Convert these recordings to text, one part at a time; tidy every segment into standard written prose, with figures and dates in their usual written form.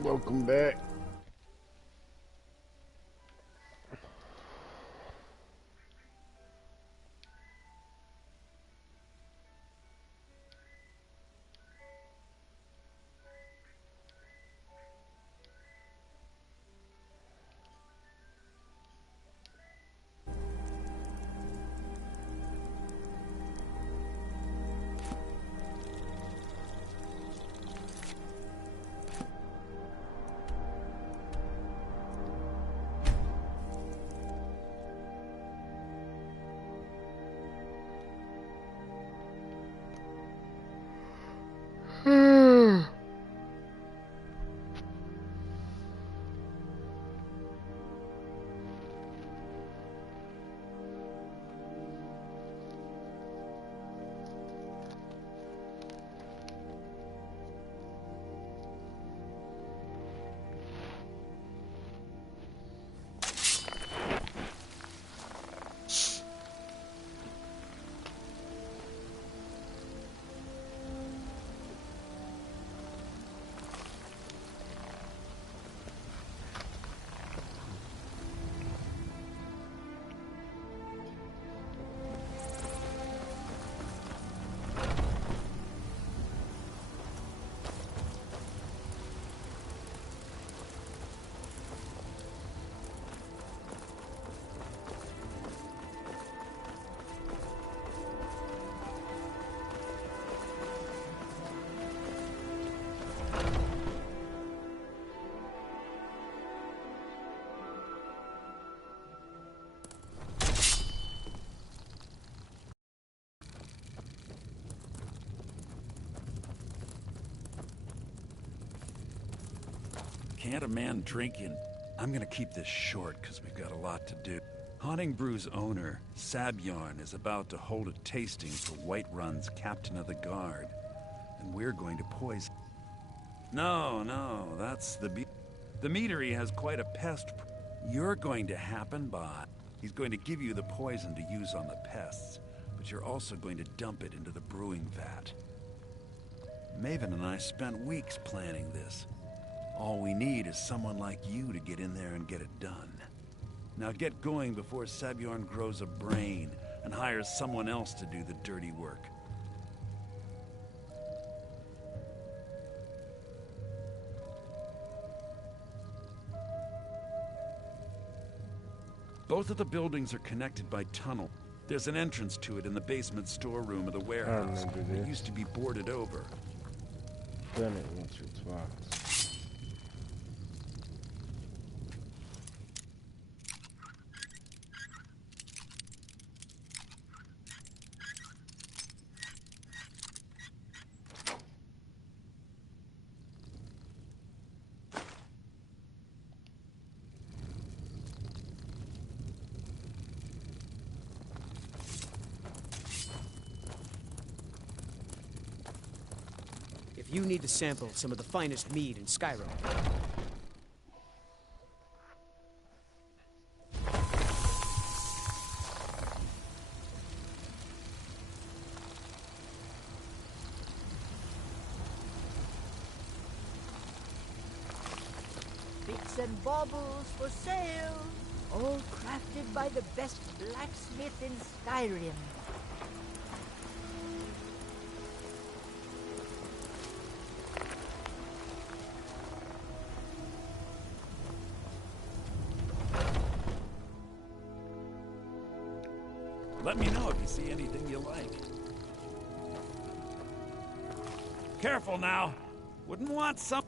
Welcome back. Can't a man drink in? I'm gonna keep this short because we've got a lot to do. Haunting Brew's owner, Sabjorn, is about to hold a tasting for Whiterun's captain of the guard. And we're going to poison. No, that's the meadery has quite a pest. You're going to happen by. He's going to give you the poison to use on the pests, but you're also going to dump it into the brewing vat. Maven and I spent weeks planning this. All we need is someone like you to get in there and get it done. Now get going before Sabjorn grows a brain and hires someone else to do the dirty work. Both of the buildings are connected by tunnel. There's an entrance to it in the basement storeroom of the warehouse. It used to be boarded over. Done it once or twice. You need to sample some of the finest mead in Skyrim. Bits and baubles for sale, all crafted by the best blacksmith in Skyrim. Let me know if you see anything you like. Careful now. Wouldn't want some...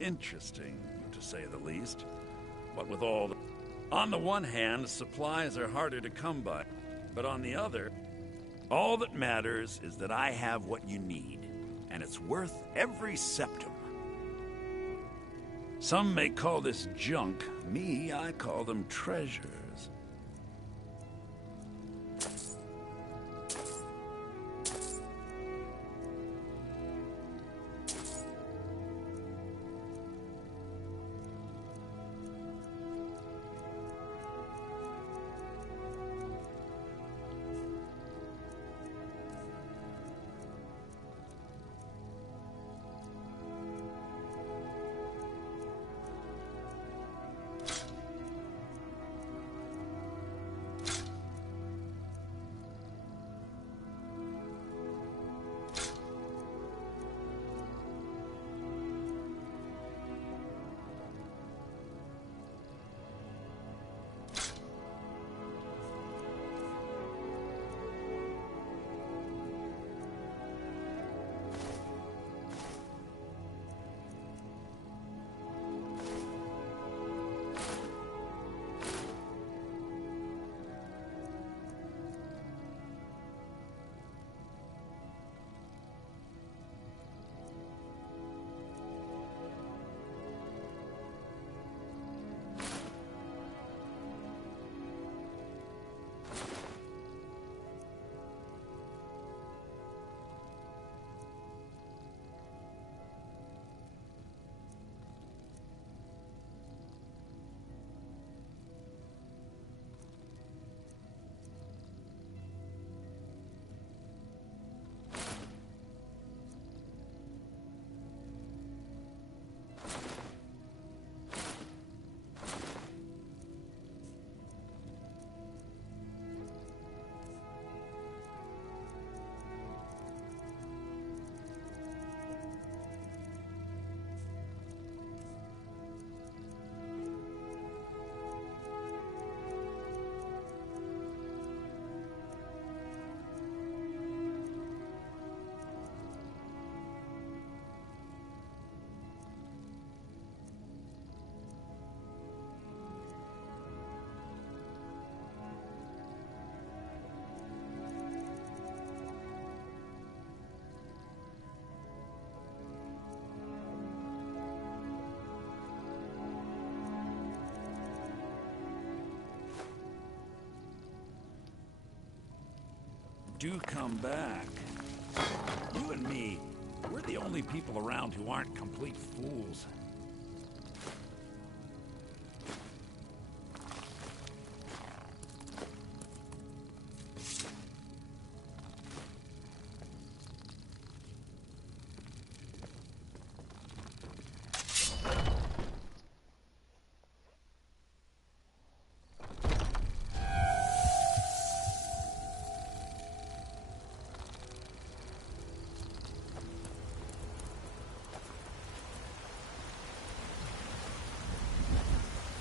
Interesting, to say the least. What with all the... On the one hand, supplies are harder to come by. But on the other, all that matters is that I have what you need. And it's worth every septum. Some may call this junk. Me, I call them treasures. do come back. You and me, we're the only people around who aren't complete fools.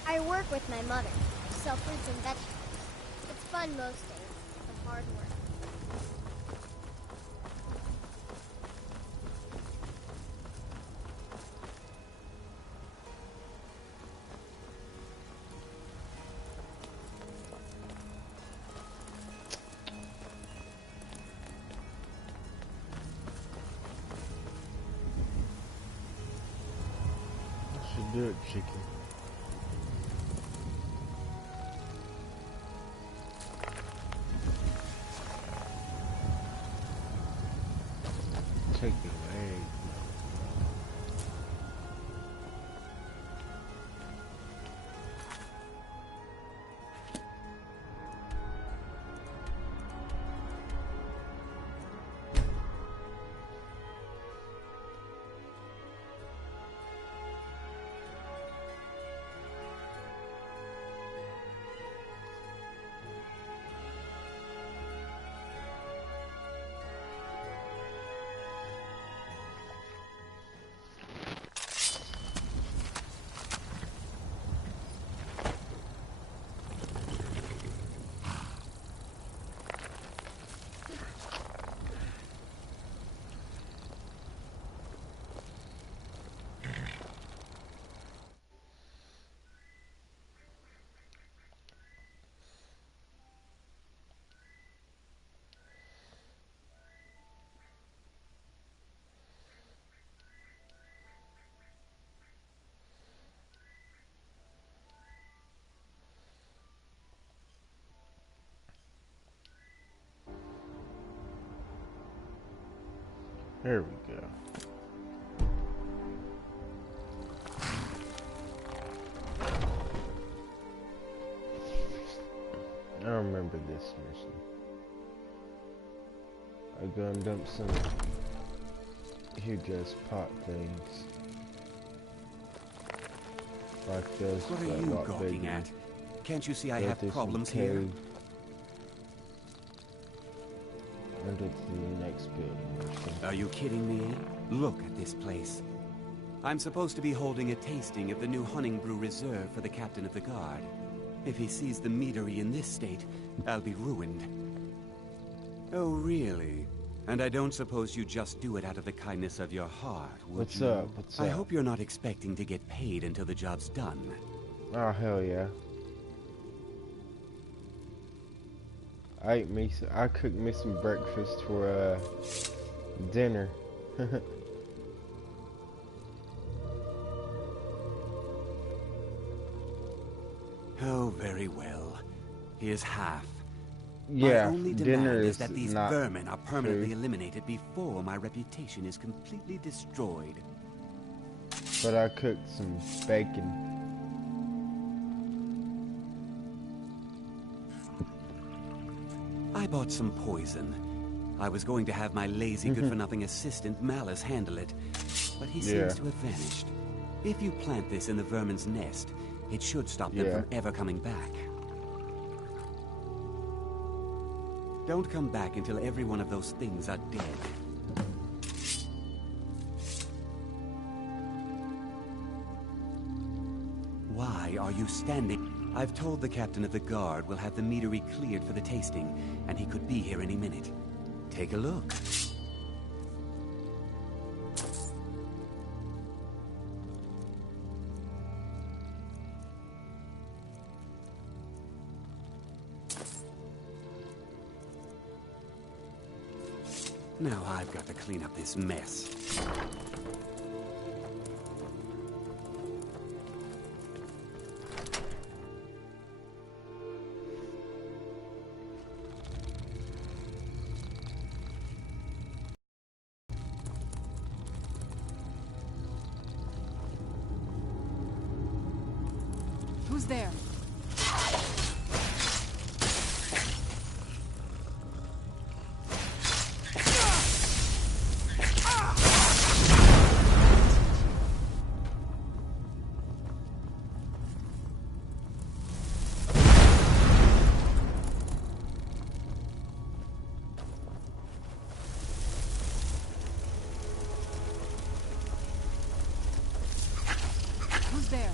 I work with my mother. I sell fruits and vegetables. It's fun most days, but hard work. I should do it, chicken. Take it away. There we go. I remember this mission. I go and dump some huge ass pot things. Like those. What are you gawking at? Can't you see I have problems here? And it's the next building. Are you kidding me? Look at this place. I'm supposed to be holding a tasting of the new Hunting Brew Reserve for the captain of the guard. If he sees the meadery in this state, I'll be ruined. Oh, really? And I don't suppose you just do it out of the kindness of your heart, would What's you? up? What's up? I hope you're not expecting to get paid until the job's done. Oh, hell yeah. I cooked me some breakfast for dinner. Oh, very well. Here's half. Yeah, my only dinner demand is is that these not vermin are permanently food. eliminated before my reputation is completely destroyed. But I cooked some bacon. I bought some poison. I was going to have my lazy, good-for-nothing assistant Malice handle it, but he seems to have vanished. If you plant this in the vermin's nest, it should stop them from ever coming back. Don't come back until every one of those things are dead. Why are you standing? I've told the captain of the guard we'll have the meadery cleared for the tasting, and he could be here any minute. Take a look. Now I've got to clean up this mess. there? Who's there?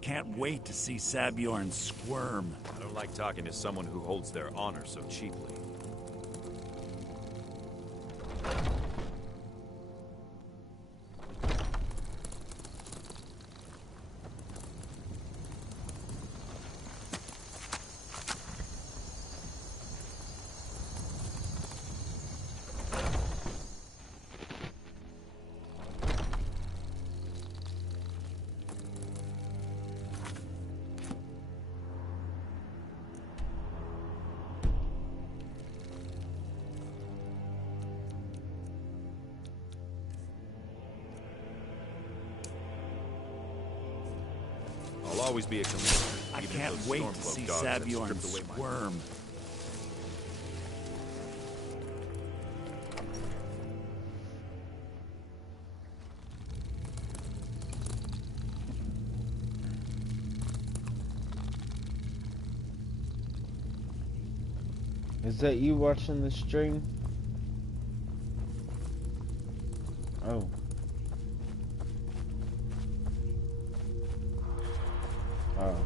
can't wait to see Sabjorn squirm. I don't like talking to someone who holds their honor so cheaply. I'll always be a commander. I even if can't those wait to Stormcloak see dogs have Sabjorn stripped away my- squirm. Is that you watching the stream? Oh. Oh.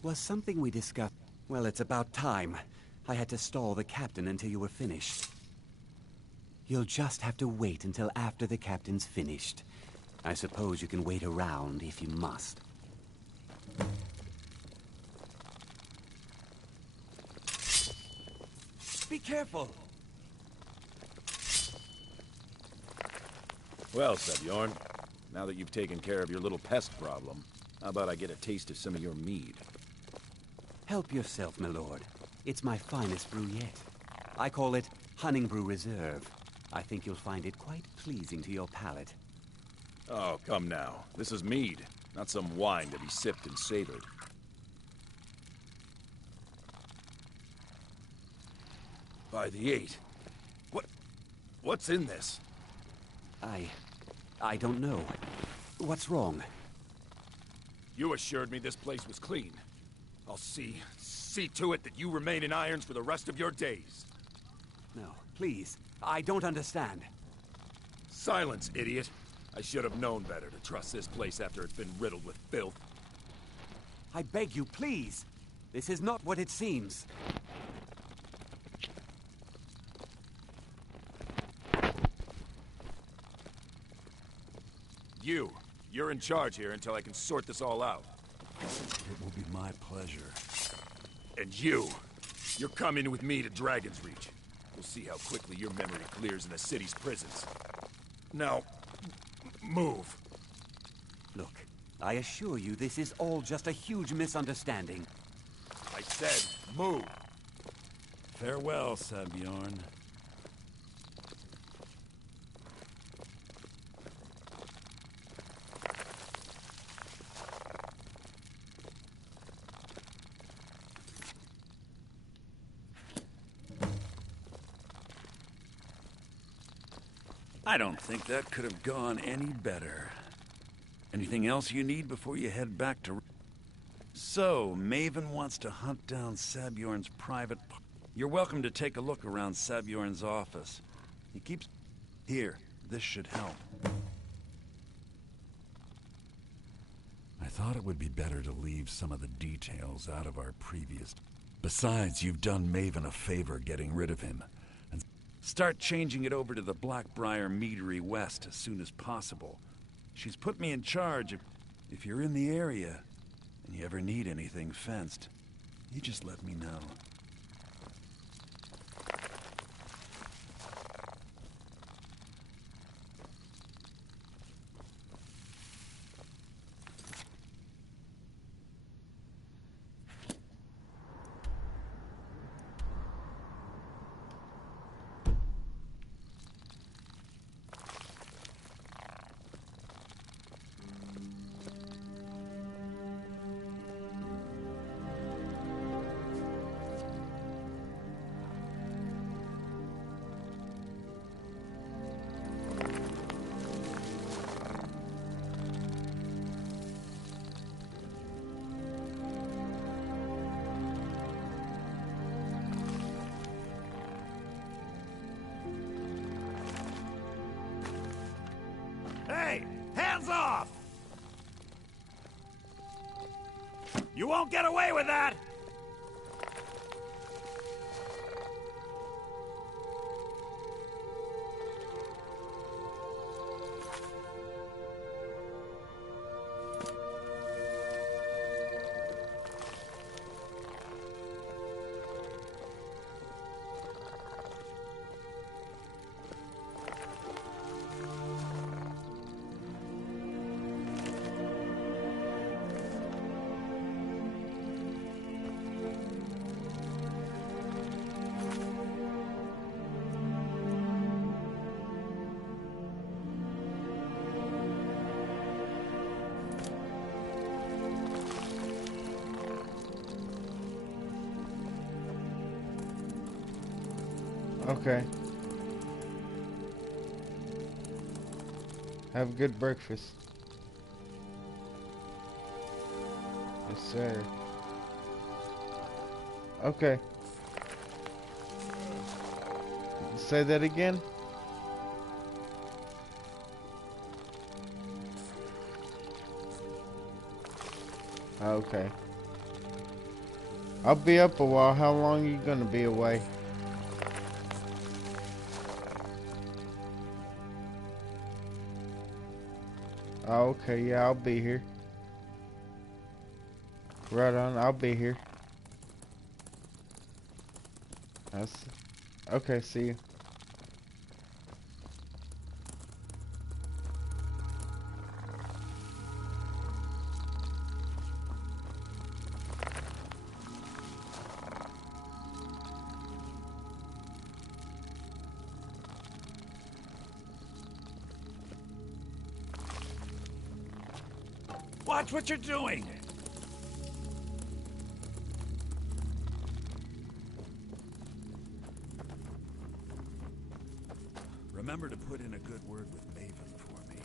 Was something we discussed? Well, it's about time. I had to stall the captain until you were finished. You'll just have to wait until after the captain's finished. I suppose you can wait around if you must. Be careful! Well, Sabjorn, now that you've taken care of your little pest problem, how about I get a taste of some of your mead? Help yourself, my lord. It's my finest brew yet. I call it Hunting Brew Reserve. I think you'll find it quite pleasing to your palate. Oh, come now. This is mead, not some wine to be sipped and savored. By the 8. What's in this? I don't know. What's wrong? You assured me this place was clean. I'll see to it that you remain in irons for the rest of your days. No, please. I don't understand. Silence, idiot. I should have known better to trust this place after it's been riddled with filth. I beg you, please. This is not what it seems. You're in charge here until I can sort this all out. It will be my pleasure. And you're coming with me to Dragon's Reach. We'll see how quickly your memory clears in the city's prisons. Now, move. Look, I assure you this is all just a huge misunderstanding. I said, move. Farewell, Sabjorn. I don't think that could have gone any better. Anything else you need before you head back to... So, Maven wants to hunt down Sabjorn's private... You're welcome to take a look around Sabjorn's office. He keeps... Here, this should help. I thought it would be better to leave some of the details out of our previous... Besides, you've done Maven a favor getting rid of him. And start changing it over to the Blackbriar Meadery West as soon as possible. She's put me in charge. If you're in the area and you ever need anything fenced, you just let me know. Hey! Hands off! You won't get away with that! Okay. Have a good breakfast. Yes, sir. Okay. Say that again? Okay. I'll be up a while. How long are you gonna be away? Oh, okay, yeah, I'll be here. Right on, I'll be here. Okay, see you. Watch what you're doing! Remember to put in a good word with Maven for me.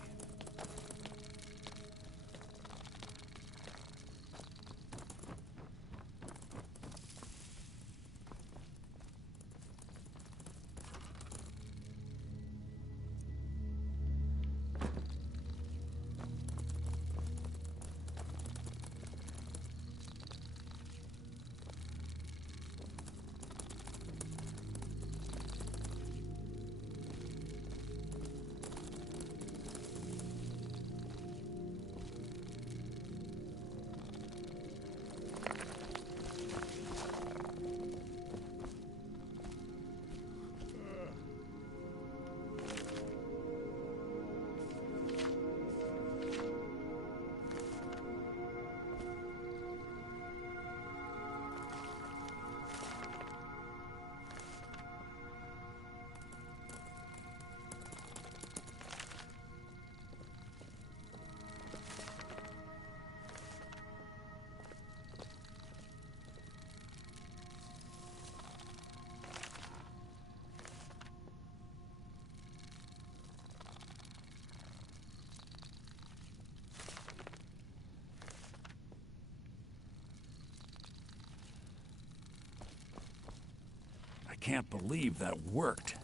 can't believe that worked.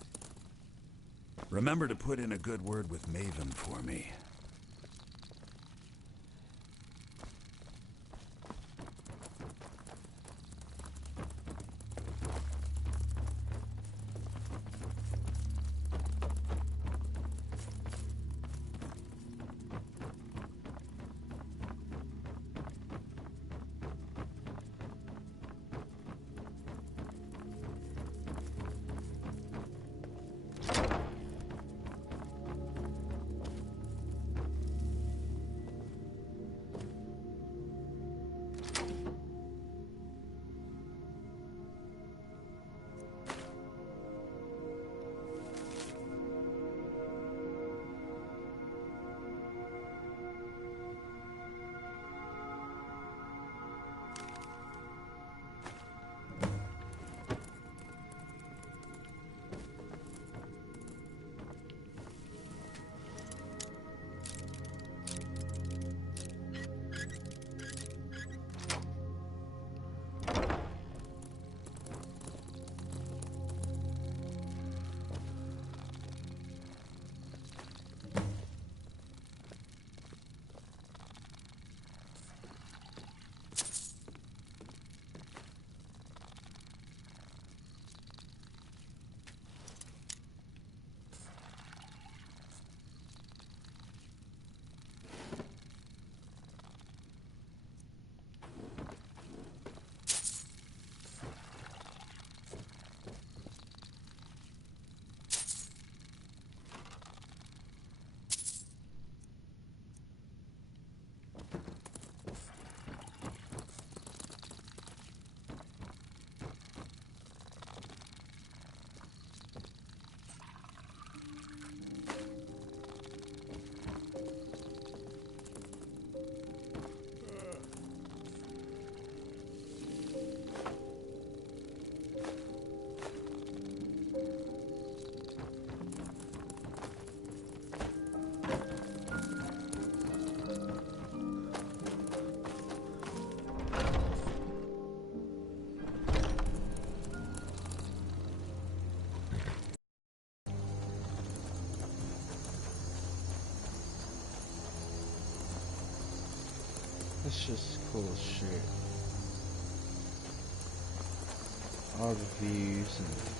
Remember to put in a good word with Maven for me. It's just cool as shit. All the views and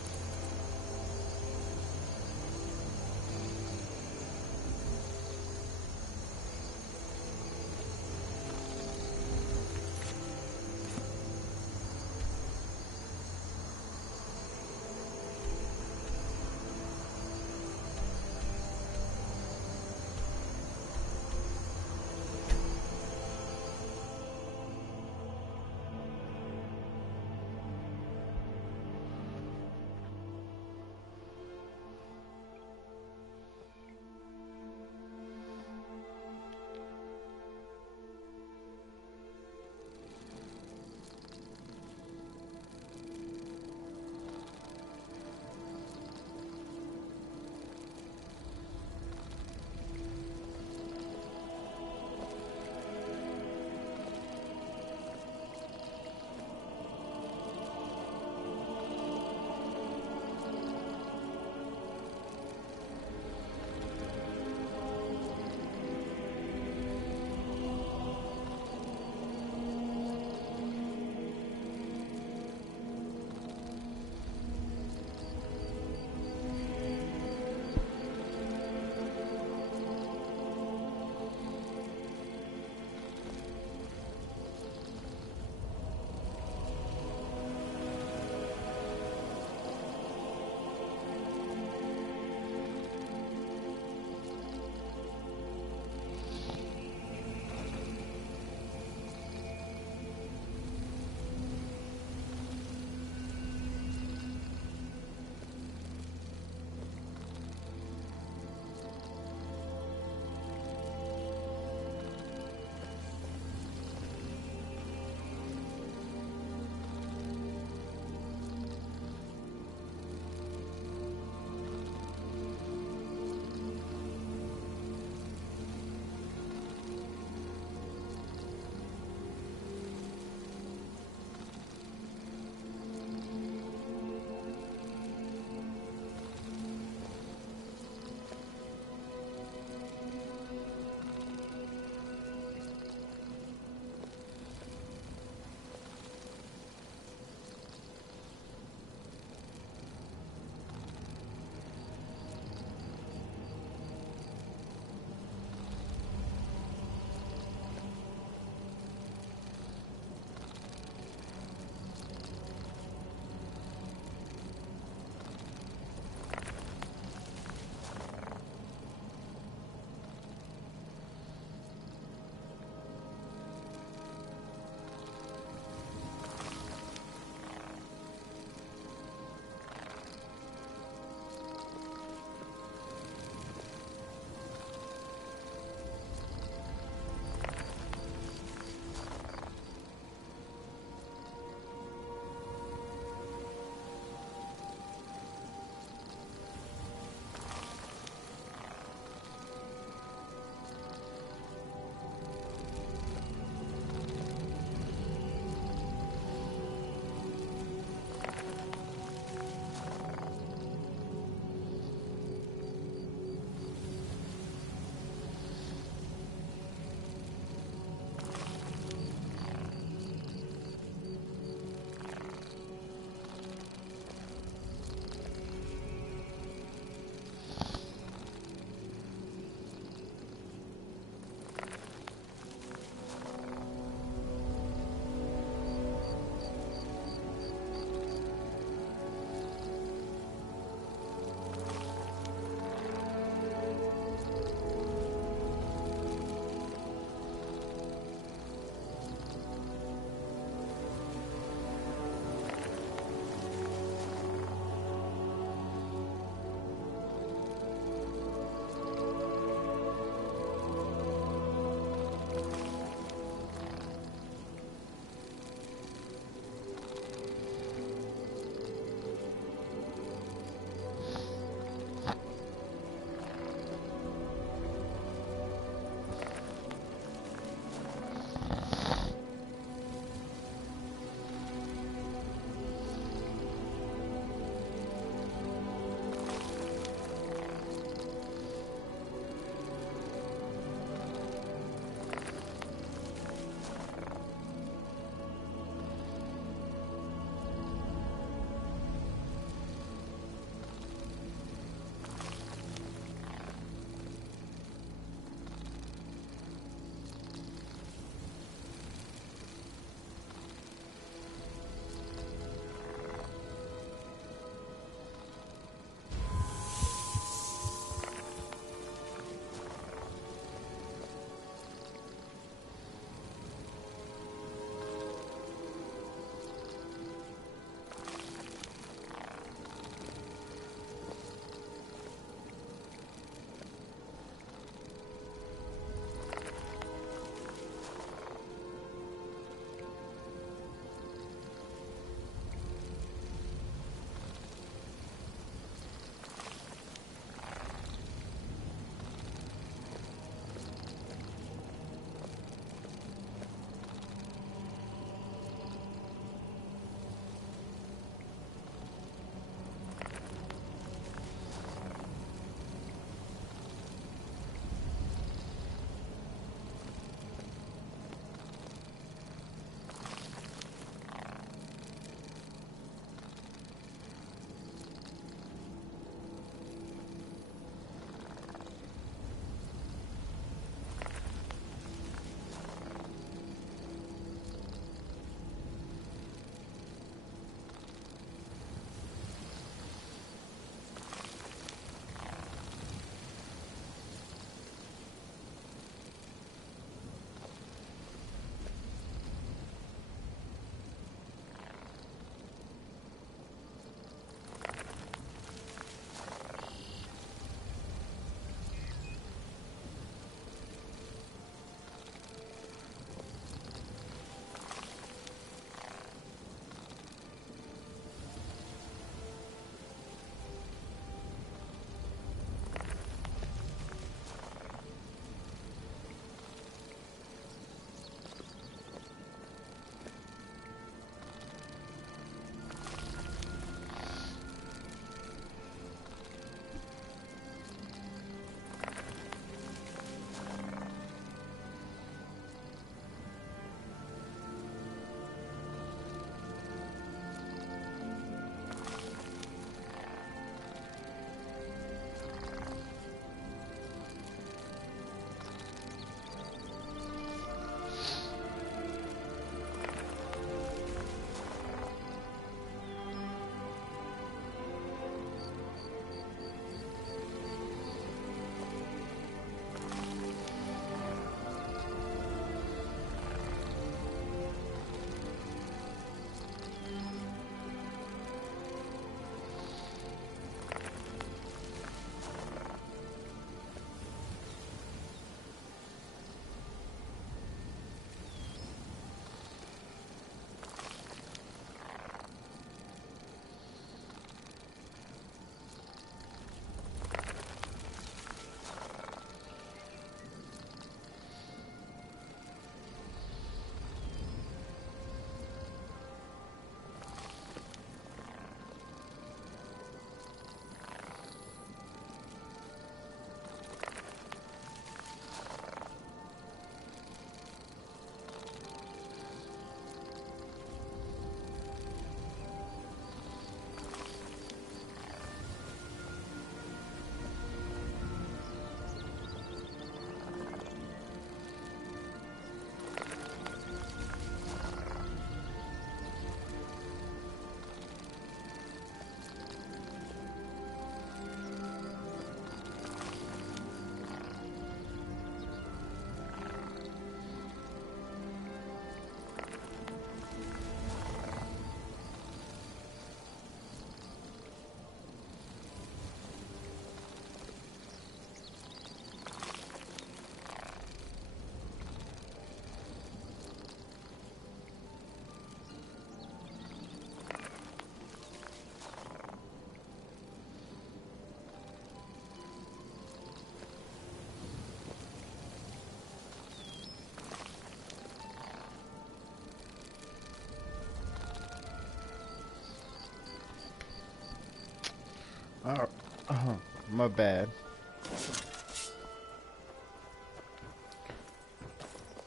My bad.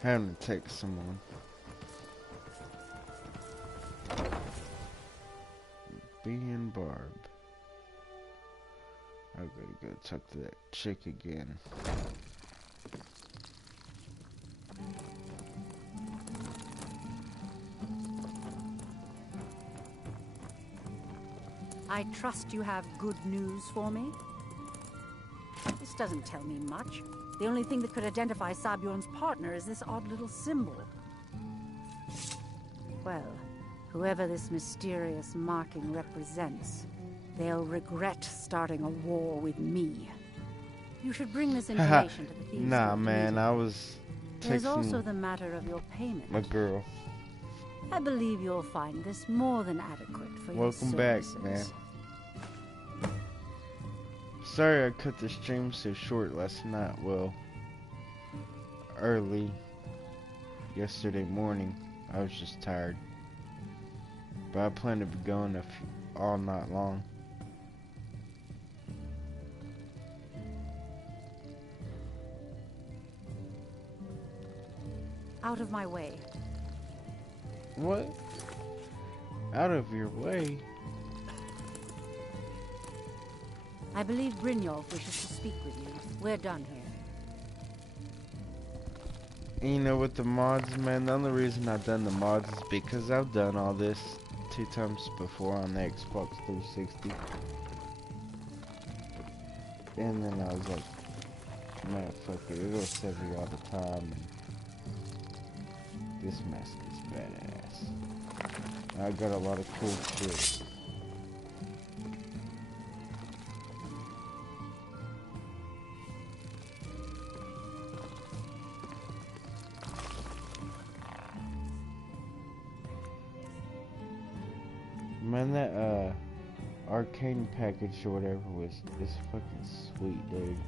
Having to text someone. B and Barb. I gotta go talk to that chick again. I trust you have good news for me? This doesn't tell me much. The only thing that could identify Sabjorn's partner is this odd little symbol. Well, whoever this mysterious marking represents, they'll regret starting a war with me. You should bring this information to the thieves. Nah, man, I was There's also texting the matter of your payment. my girl. I believe you'll find this more than adequate for your Welcome back, services. man. Sorry I cut the stream so short last night. Well, early yesterday morning. I was just tired. But I plan to be going all night long. Out of my way. What? Out of your way? I believe Brynjolf wishes to speak with you. We're done here. And you know, with the mods, man, the only reason I've done the mods is because I've done all this 2 times before on the Xbox 360. And then I was like, man, fuck it, it'll save you all the time. And this mask is badass. I got a lot of cool shit. Man, that arcane package or whatever is fucking sweet, dude.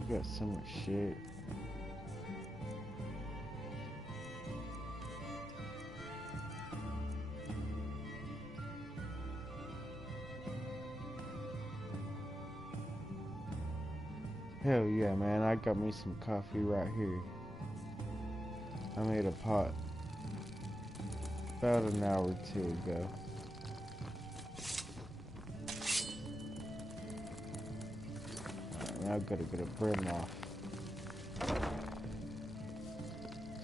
You got so much shit. Hell yeah, man, I got me some coffee right here. I made a pot about an hour or 2 ago. Alright, now I've got to get a brim off.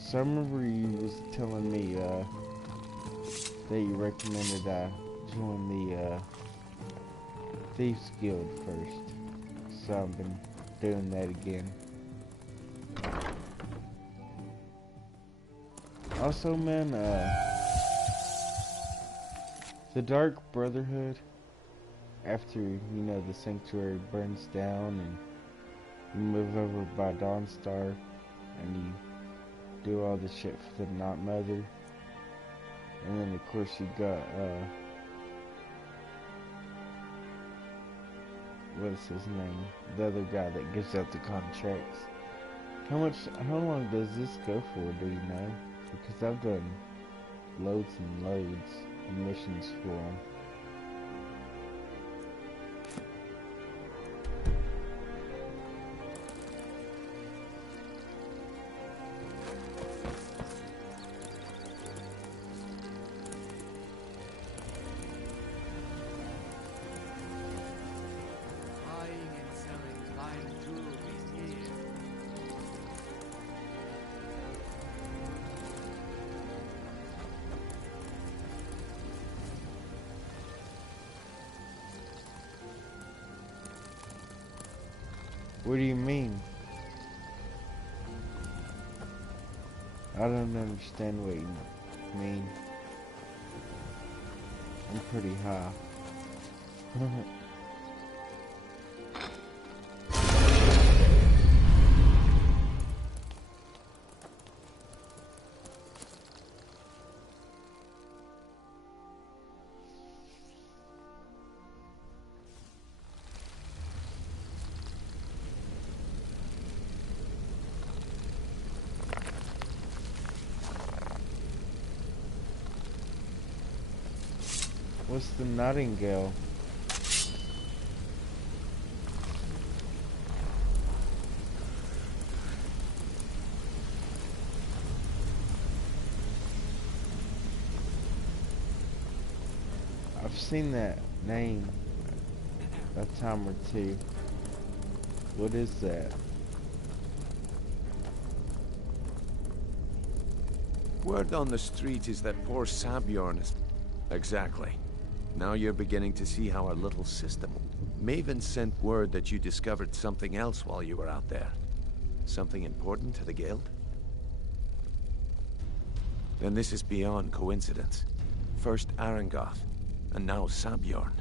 So I remember you was telling me that you recommended I join the Thieves Guild first. So I've been doing that again. Also, man, the Dark Brotherhood, after, you know, the Sanctuary burns down and you move over by Dawnstar and you do all the shit for the Night Mother, and then of course you got, what's his name? The other guy that gives out the contracts. How long does this go for, do you know? Because I've done loads and loads of missions for him. What do you mean? I don't understand what you mean. I'm pretty high. What's the Nightingale? I've seen that name a time or two. What is that? Word on the street is that poor Sabjorn is... Exactly. Now you're beginning to see how our little system... Maven sent word that you discovered something else while you were out there. Something important to the guild? Then this is beyond coincidence. First Arangoth, and now Sabjorn.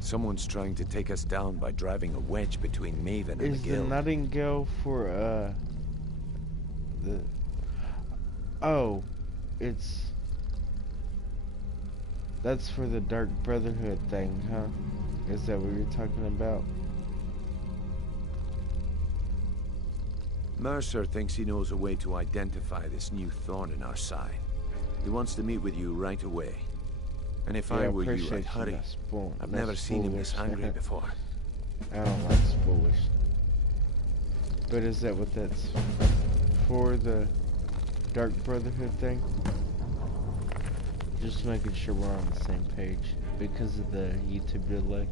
Someone's trying to take us down by driving a wedge between Maven and the Is the guild. Nightingale for, the... Oh, it's... That's for the Dark Brotherhood thing, huh? Is that what you're talking about? Mercer thinks he knows a way to identify this new thorn in our side. He wants to meet with you right away. And if I were you, I'd hurry. I've never seen him this hungry before. I don't like spoilers. But is that what that's for, the Dark Brotherhood thing? Just making sure we're on the same page because of the YouTube delay.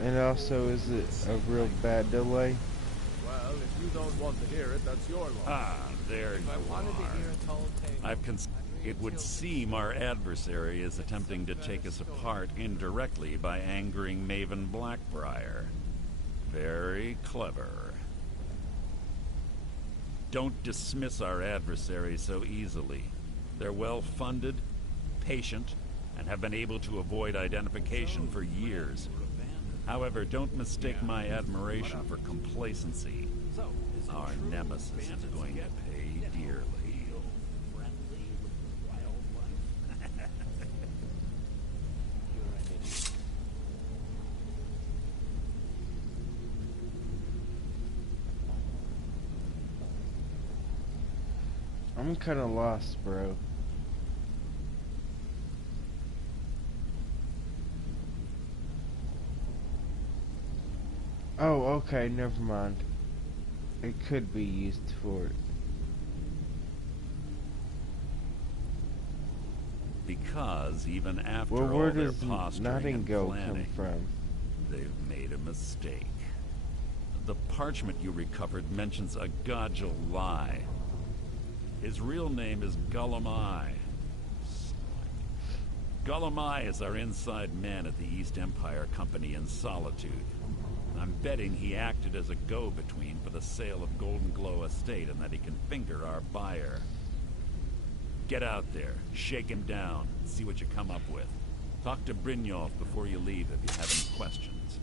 And also, is it a real bad delay? Well, if you don't want to hear it, that's your loss. Ah, there you are. It would seem our adversary is attempting to take us apart indirectly by angering Maven Blackbriar. Very clever. Don't dismiss our adversary so easily. They're well-funded, patient, and have been able to avoid identification for years. However, don't mistake my admiration for complacency. Our nemesis is going to pay dearly. I'm kinda lost, bro. Oh, okay, never mind. It could be used for it. Because even after Well, all where their does posturing and Nightingale come planning, from? they've made a mistake. The parchment you recovered mentions a Godjal lie. His real name is Gullumai. Gullumai is our inside man at the East Empire Company in Solitude. I'm betting he acted as a go-between for the sale of Golden Glow Estate and that he can finger our buyer. Get out there, shake him down, and see what you come up with. Talk to Brynjolf before you leave if you have any questions.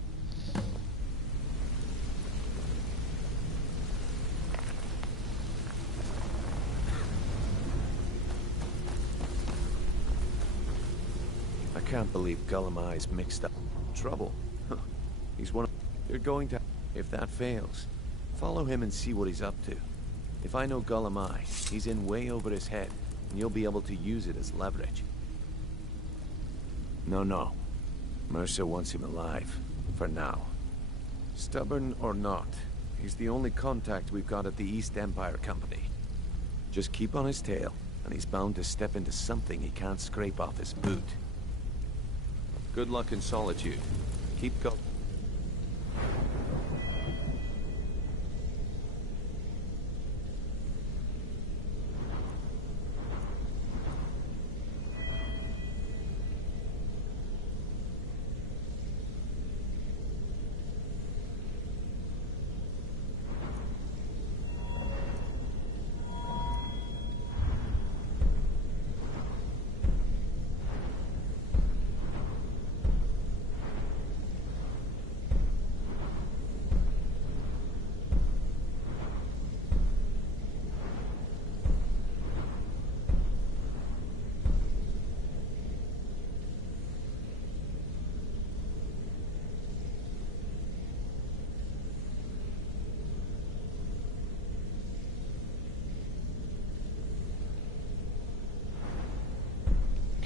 I can't believe Gullumai's mixed up. Trouble. Huh. He's one of... You're going to... If that fails, follow him and see what he's up to. If I know Gullumai, he's in way over his head, and you'll be able to use it as leverage. No. Mercer wants him alive. For now. Stubborn or not, he's the only contact we've got at the East Empire Company. Just keep on his tail, and he's bound to step into something he can't scrape off his boot. Good luck in Solitude. Keep going.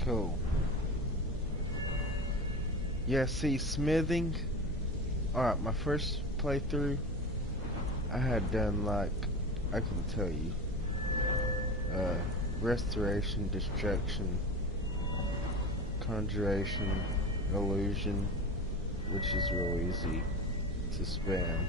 Cool. Yeah, see, smithing. Alright, my first playthrough, I had done like, I can tell you, restoration, destruction, conjuration, illusion, which is real easy to spam.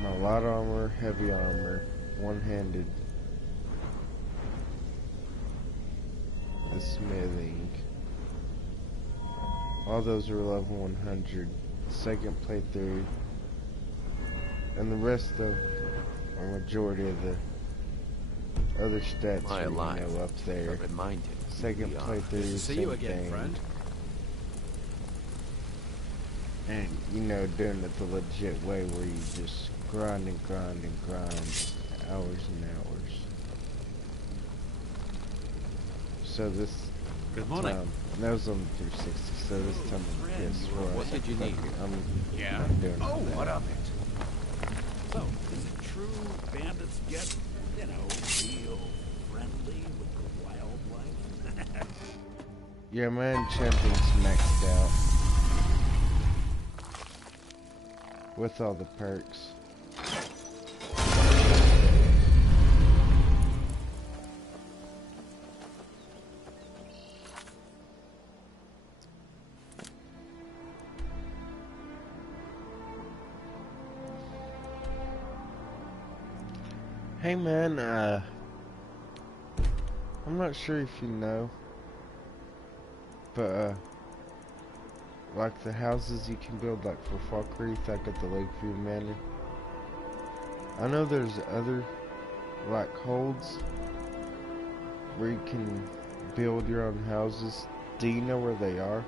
My light armor, heavy armor, one-handed, the smithing. All those are level 100. Second playthrough, and the rest of, or majority of the other stats My are, alive, you know, up there. but remind him who Second we are. playthrough, See same you again, thing. friend. And, you know, doing it the legit way where you just grind and grind and grind hours and hours. So this Good morning. time, and that was on the 360, so this time I'm Friend, pissed you were- where I what was did you like, need? fuck it, I'm Yeah. not doing Oh, all that. what of it? So, is it true bandits get, you know, real friendly with the wildlife? Yeah, my enchanting's maxed out. With all the perks. Hey man, I'm not sure if you know, but like the houses you can build like for Falkreath, like at the Lakeview Manor. I know there's other like holds where you can build your own houses. Do you know where they are?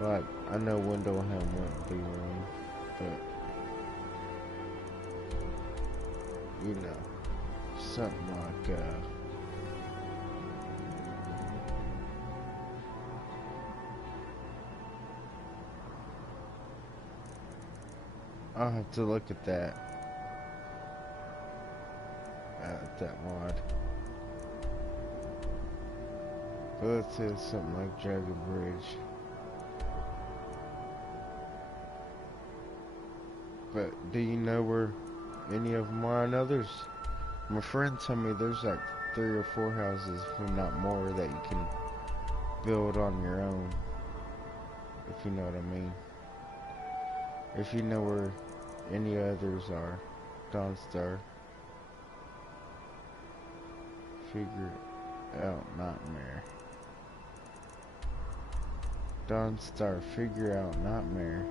Like, I know Windleham wouldn't be one, but you know, something like I'll have to look at that. At that mod. But let's say it's something like Dragon Bridge. But do you know where any of them are? I know there's, my friend told me there's like 3 or 4 houses, if not more, that you can build on your own. If you know what I mean. If you know where any others are, Dawnstar. Figure it out, Nightmare. Dawnstar, figure out Nightmare.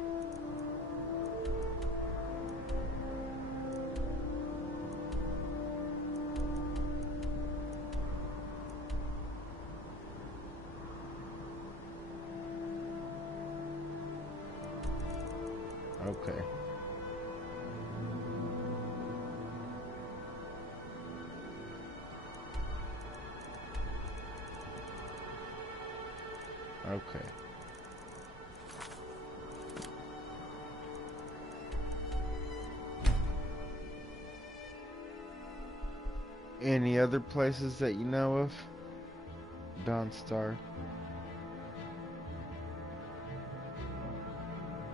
Okay. Okay. Any other places that you know of? Dawnstar.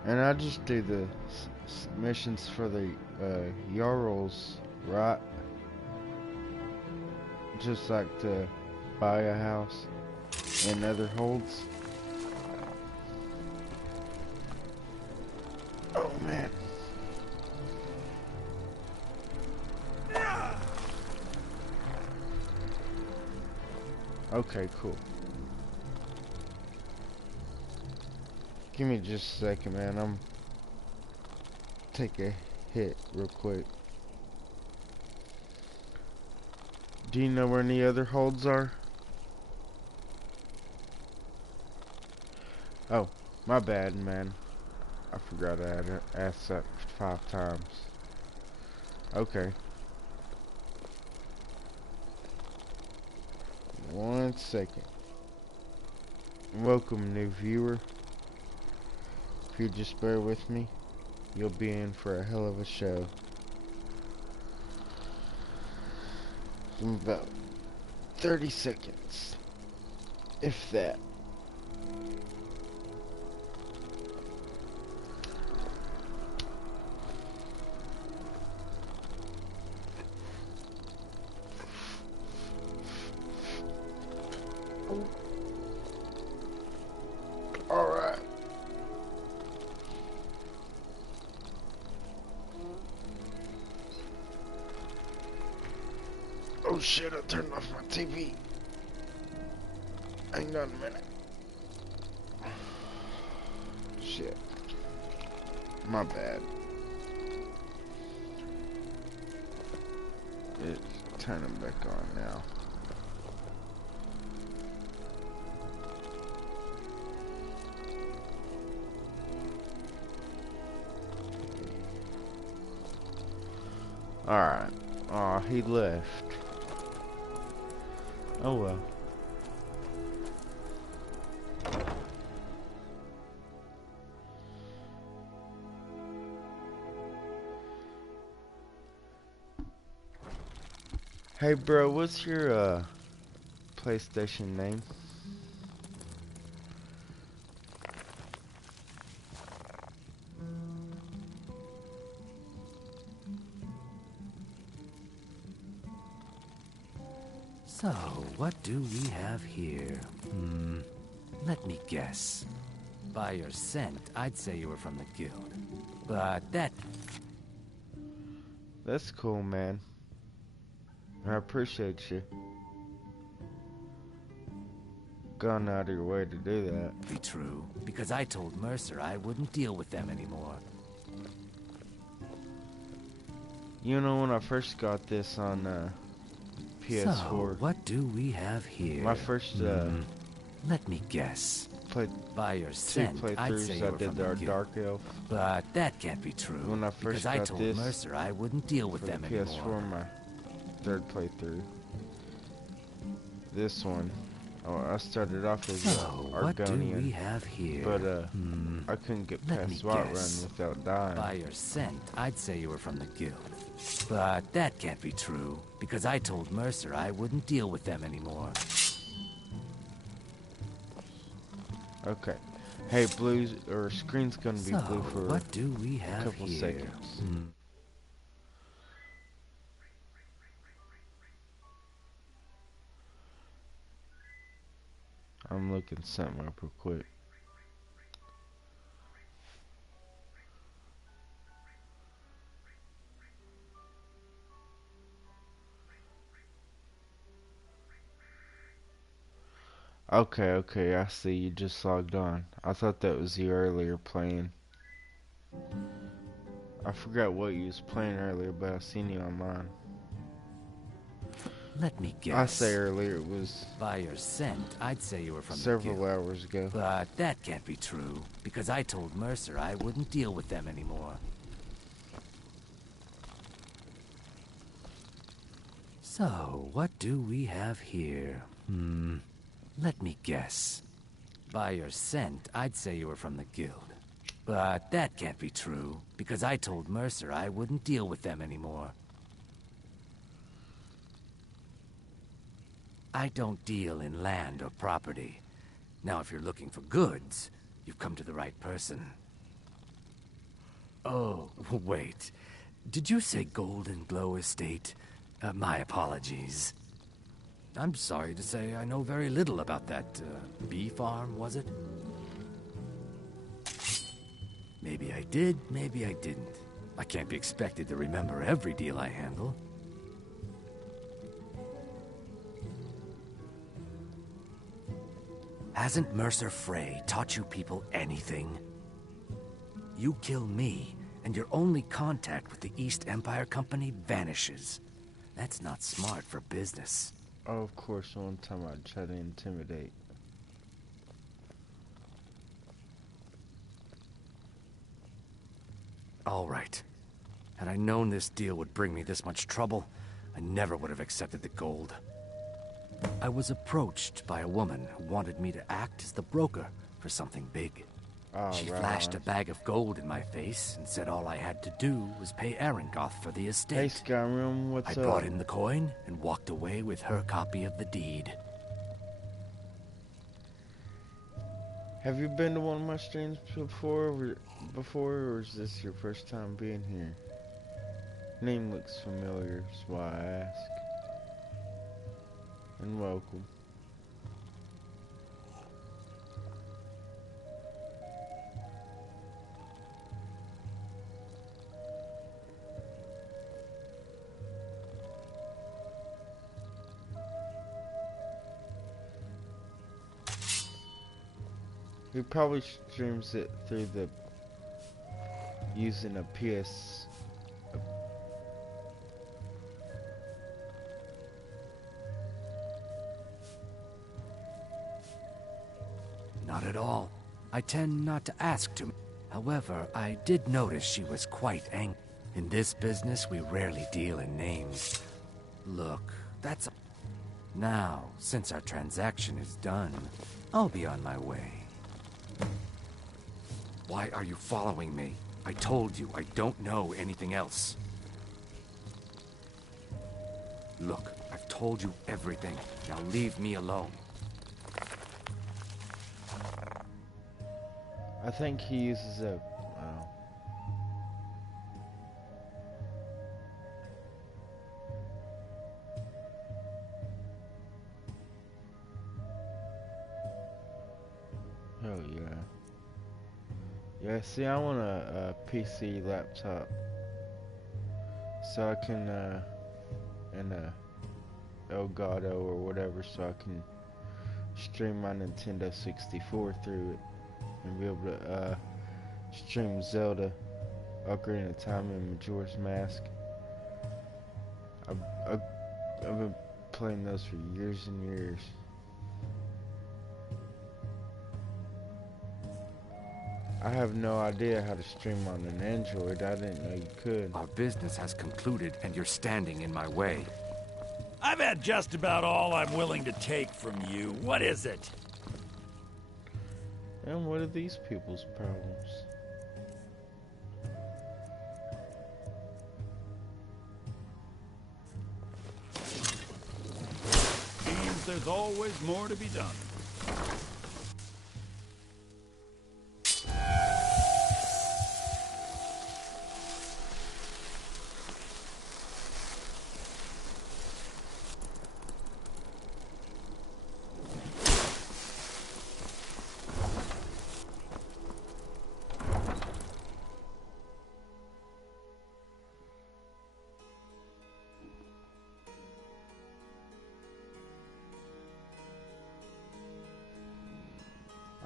And I just do the missions for the Jarls, right? Just like to buy a house and other holds. Oh man. Okay, cool. Give me just a second, man. I'm take a hit real quick. Do you know where any other holds are? Oh, my bad, man. I forgot I had to ask that 5 times. Okay. 1 second. Welcome, new viewer. If you just bear with me, you'll be in for a hell of a show. In about 30 seconds, if that. Alright. Oh shit, I turned off my TV. Hang on a minute. Shit. My bad. It's turning back on now. Alright. Aw, he left. Oh well. Hey bro, what's your PlayStation name? So, what do we have here? Let me guess. By your scent, I'd say you were from the guild. But That's cool, man. I appreciate you gone out of your way to do that. be true, because I told Mercer I wouldn't deal with them anymore. You know, when I first got this on PS4, So, what do we have here? my first Let me guess. By your two scent, I'd say playthroughs you I were did from the the guild. Dark Elf. But that can't be true. When I first because I got told this Mercer I wouldn't deal with for the them PS4, anymore. my third playthrough. This one, I started off as So, what do we Argonian, have here? but I couldn't get Let me past Whiterun guess. without dying. By your scent, I'd say you were from the guild. But that can't be true, because I told Mercer I wouldn't deal with them anymore. Okay. Hey, blues or screen's gonna be So, blue for what do we a have couple here? seconds. I'm looking something up real quick. Okay, I see you just logged on. I thought that was you earlier playing. I forgot what you was playing earlier, but I seen you online. Let me guess. I say earlier, it was By your scent, I'd say you were from the several guild. hours ago. But that can't be true, because I told Mercer I wouldn't deal with them anymore. So, what do we have here? Let me guess. By your scent, I'd say you were from the guild. But that can't be true, because I told Mercer I wouldn't deal with them anymore. I don't deal in land or property. Now, if you're looking for goods, you've come to the right person. Oh, wait. Did you say Golden Glow Estate? My apologies. I'm sorry to say I know very little about that, bee farm, was it? Maybe I did, maybe I didn't. I can't be expected to remember every deal I handle. Hasn't Mercer Frey taught you people anything? You kill me, and your only contact with the East Empire Company vanishes. That's not smart for business. Oh, of course, one time I tried to intimidate. All right. Had I known this deal would bring me this much trouble, I never would have accepted the gold. I was approached by a woman who wanted me to act as the broker for something big. Oh, She right flashed a on. bag of gold in my face and said all I had to do was pay Arangoth for the Hey, estate. Skyrim, I what's brought up? in the coin and walked away with her copy of the deed. Have you been to one of my streams or is this your first time being here? Name looks familiar, that's why I ask. And welcome. He probably streams it through the using a PS. Not at all. I tend not to ask too much. However, I did notice she was quite angry. In this business, we rarely deal in names. Look, that's... Now, since our transaction is done, I'll be on my way. Why are you following me? I told you I don't know anything else. Look, I've told you everything. Now leave me alone. I think he uses a. Hell yeah. Yeah, see, I want a PC laptop. So I can, and Elgato or whatever, so I can stream my Nintendo 64 through it. And be able to, stream Zelda, Ocarina of Time, and Majora's Mask. I've been playing those for years and years. I have no idea how to stream on an Android. I didn't know you could. Our business has concluded and you're standing in my way. I've had just about all I'm willing to take from you. What is it? And what are these people's problems? Seems there's always more to be done.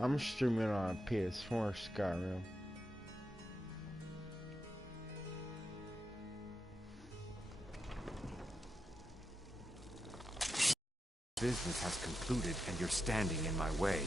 I'm streaming on a PS4 Skyrim. Business has concluded and you're standing in my way.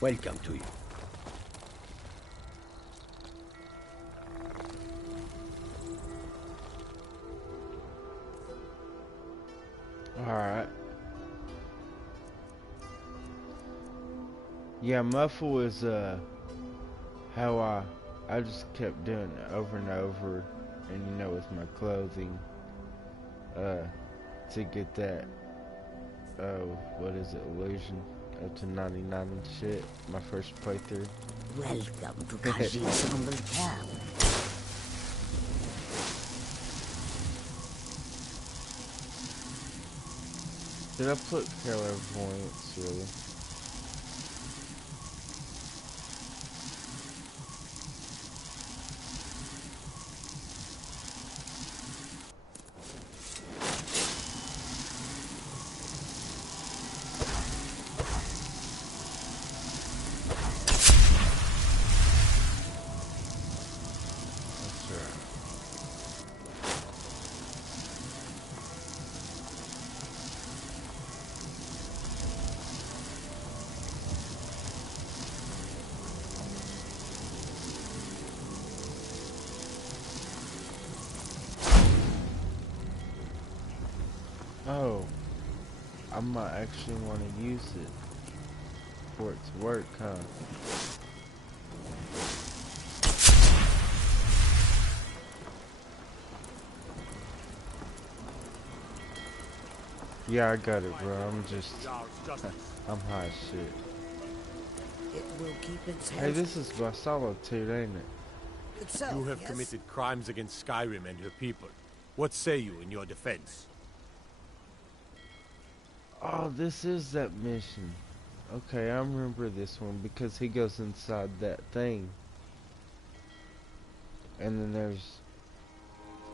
Welcome to you. Alright. Yeah, muffle is how I just kept doing it over and over, and you know, with my clothing, to get that what is it, illusion up to 99 and shit, my first playthrough. Welcome to Khajiit's humble camp. Did I put clairvoyance, really? Oh, I might actually want to use it for it to work, huh? Yeah, I got it, bro. I'm high as shit. It will keep its Hey, this is my solitude, ain't it? itself. You have Yes? committed crimes against Skyrim and her people. What say you in your defense? Oh, this is that mission. Okay, I remember this one because he goes inside that thing. And then there's...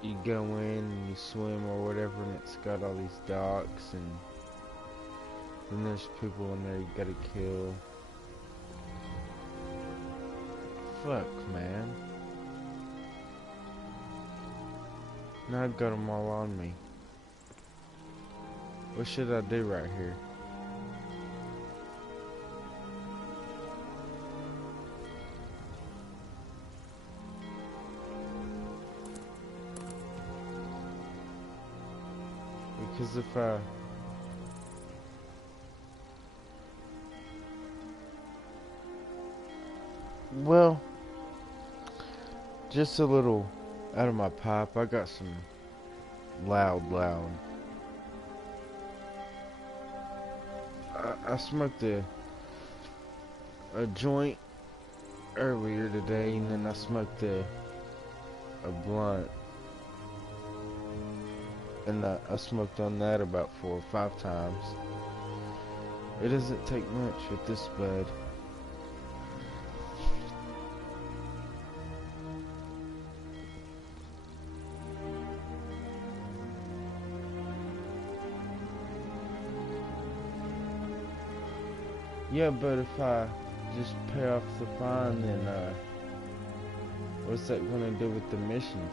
You go in and you swim or whatever, and it's got all these docks, and then there's people in there you gotta kill. Fuck, man. Now I've got them all on me. What should I do right here? Because if I... Well, just a little out of my pipe. I got some loud. I smoked a joint earlier today, and then I smoked a blunt, and I smoked on that about 4 or 5 times. It doesn't take much with this bud. Yeah, but if I just pay off the fine, then what's that gonna do with the mission?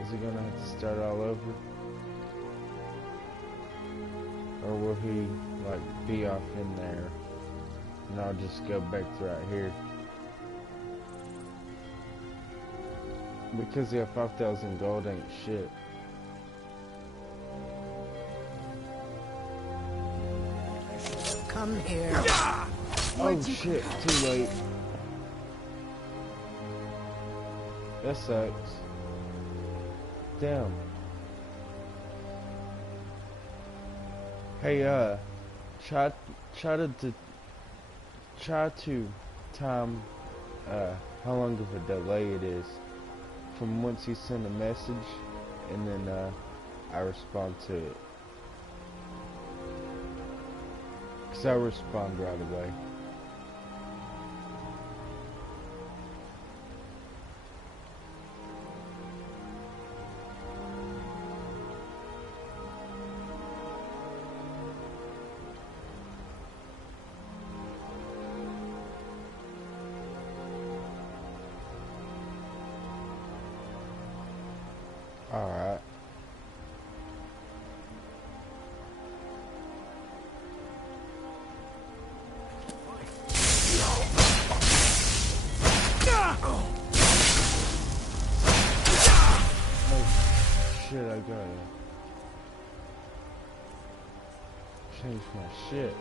Is he gonna have to start all over? Or will he, like, be off in there and I'll just go back to right here? Because yeah, 5,000 gold ain't shit. Come here. Oh shit, too late. That sucks. Damn. Hey, try to time, how long of a delay it is from once you send a message and then, I respond to it. 'Cause I respond right away. Alright. I gotta change my shit.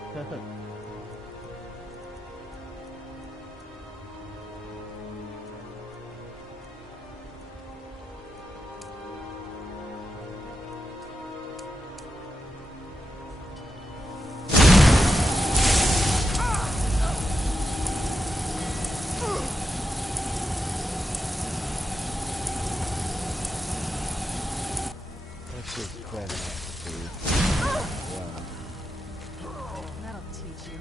That's just badass, dude. Wow. That'll teach you.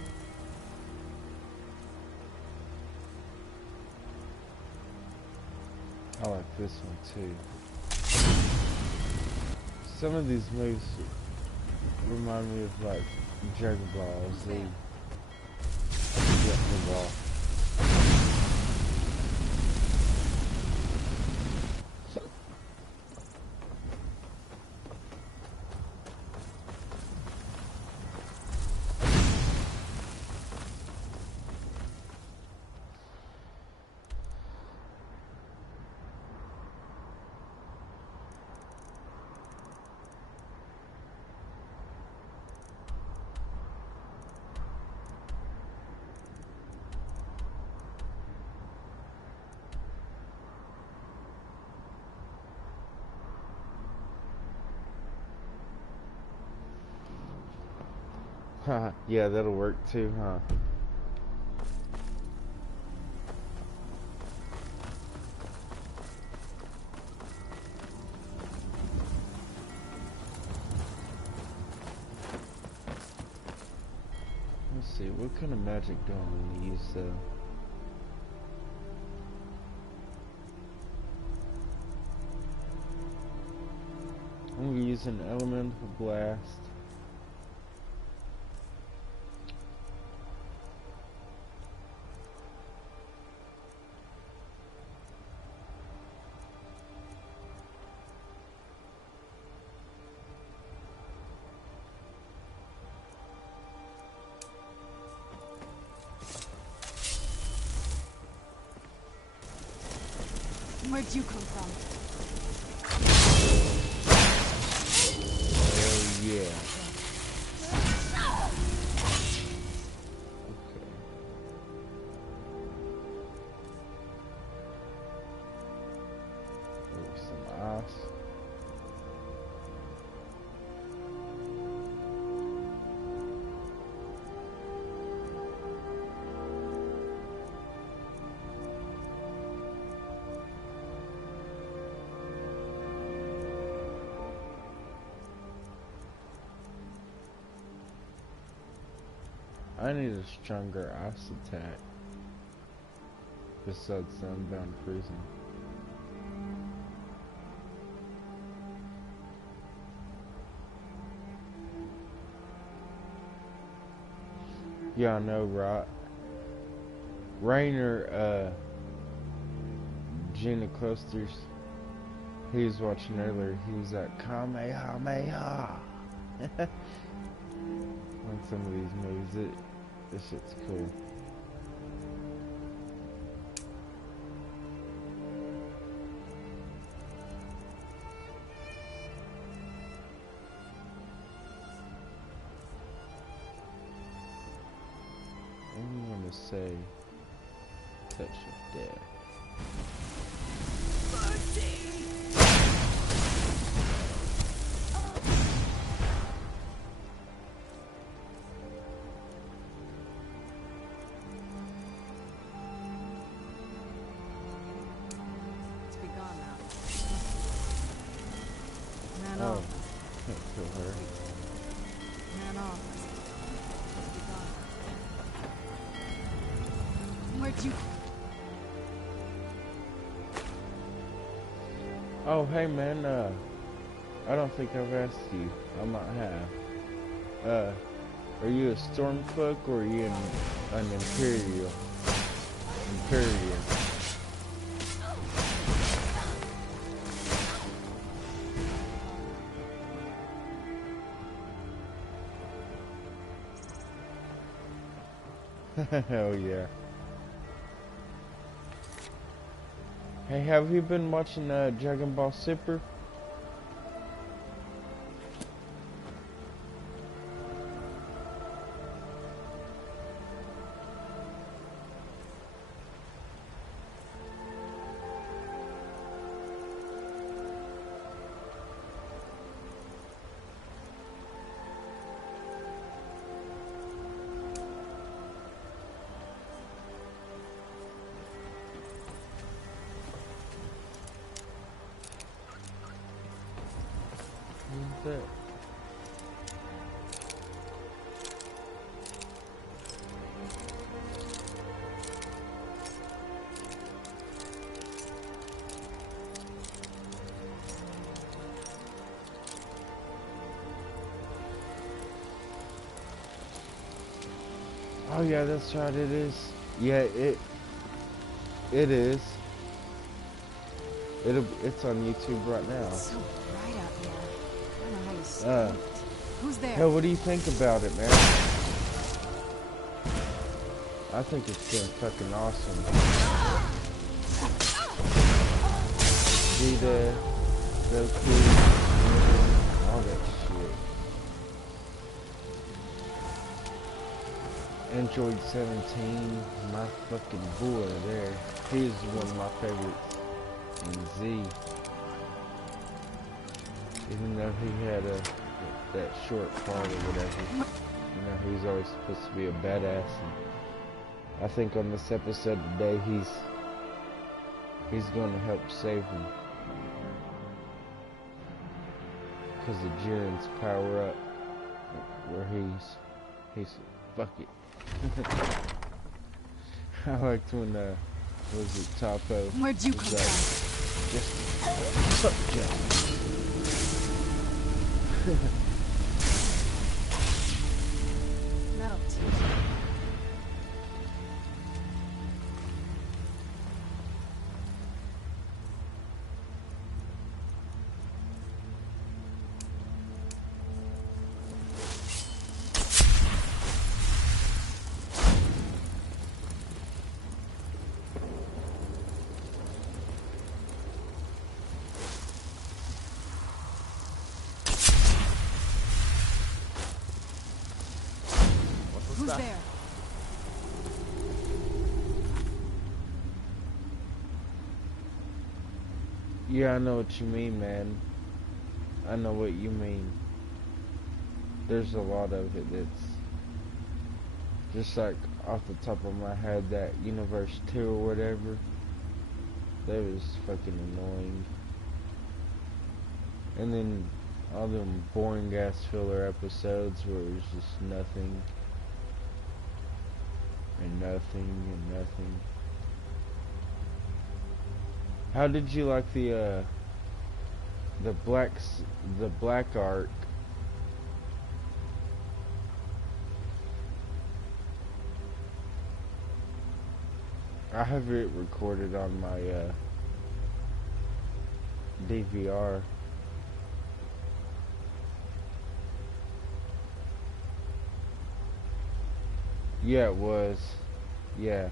I like this one too. Some of these moves remind me of like Dragon Ball Z. Dragon Ball. Haha, yeah, that'll work too, huh? Let's see, what kind of magic do I want to use though? I'm gonna use an elemental blast. Where'd you come from? Oh yeah. Okay. Oh, some ice. I need a stronger ice attack besides the unbound prison. Yeah, I know, right? Rainer, Gina Clusters, he was watching earlier, he was like, Kamehameha! Like some of these moves, this shit's cool. I'm gonna say touch of death. Let's be gone now. Man Oh, off. can't kill her. Man off. Let's be gone. Where'd you... Oh, hey man, I don't think I've asked you. I might have. Are you a Stormcloak or are you an Imperial? Imperial. Hell yeah. Hey, have you been watching Dragon Ball Super? Oh yeah, that's right, it is. Yeah, it is. It's on YouTube right now. It's so bright out here. I don't know how you stand it. Who's there? Hell, what do you think about it, man? I think it's been fucking awesome. Vita, Goku, all that shit. Android 17, my fucking boy there. He's one of my favorites in Z. Even though he had that short part or whatever. You know, he's always supposed to be a badass. And I think on this episode today, he's going to help save him. Because of Jiren's power up, where he's fuck it. I liked when was it Topo? Where'd you come from? Just fuck Jack. That'll teach you. Who's there? Yeah, I know what you mean, man. I know what you mean. There's a lot of it that's just like off the top of my head, that Universe 2 or whatever. That was fucking annoying. And then all them boring ass filler episodes where it was just nothing. And nothing and nothing. How did you like the black arc? I have it recorded on my DVR. Yeah, it was. Yeah.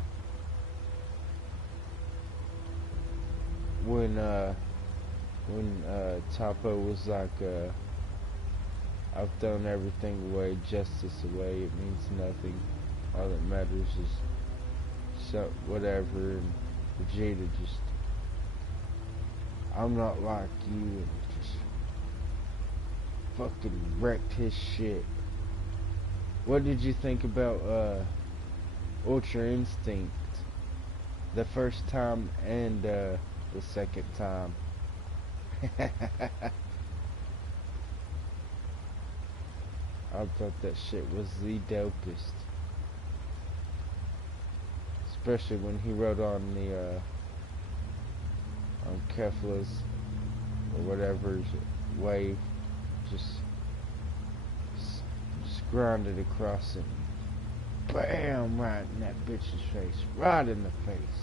When Topo was like, I've thrown everything away, justice away, it means nothing. All that matters is so whatever, and Vegeta just, I'm not like you, and just fucking wrecked his shit. What did you think about Ultra Instinct? The first time and the second time. I thought that shit was the dopest. Especially when he rode on the on Kefla's or whatever's wave, just grounded across it. Bam! Right in that bitch's face. Right in the face.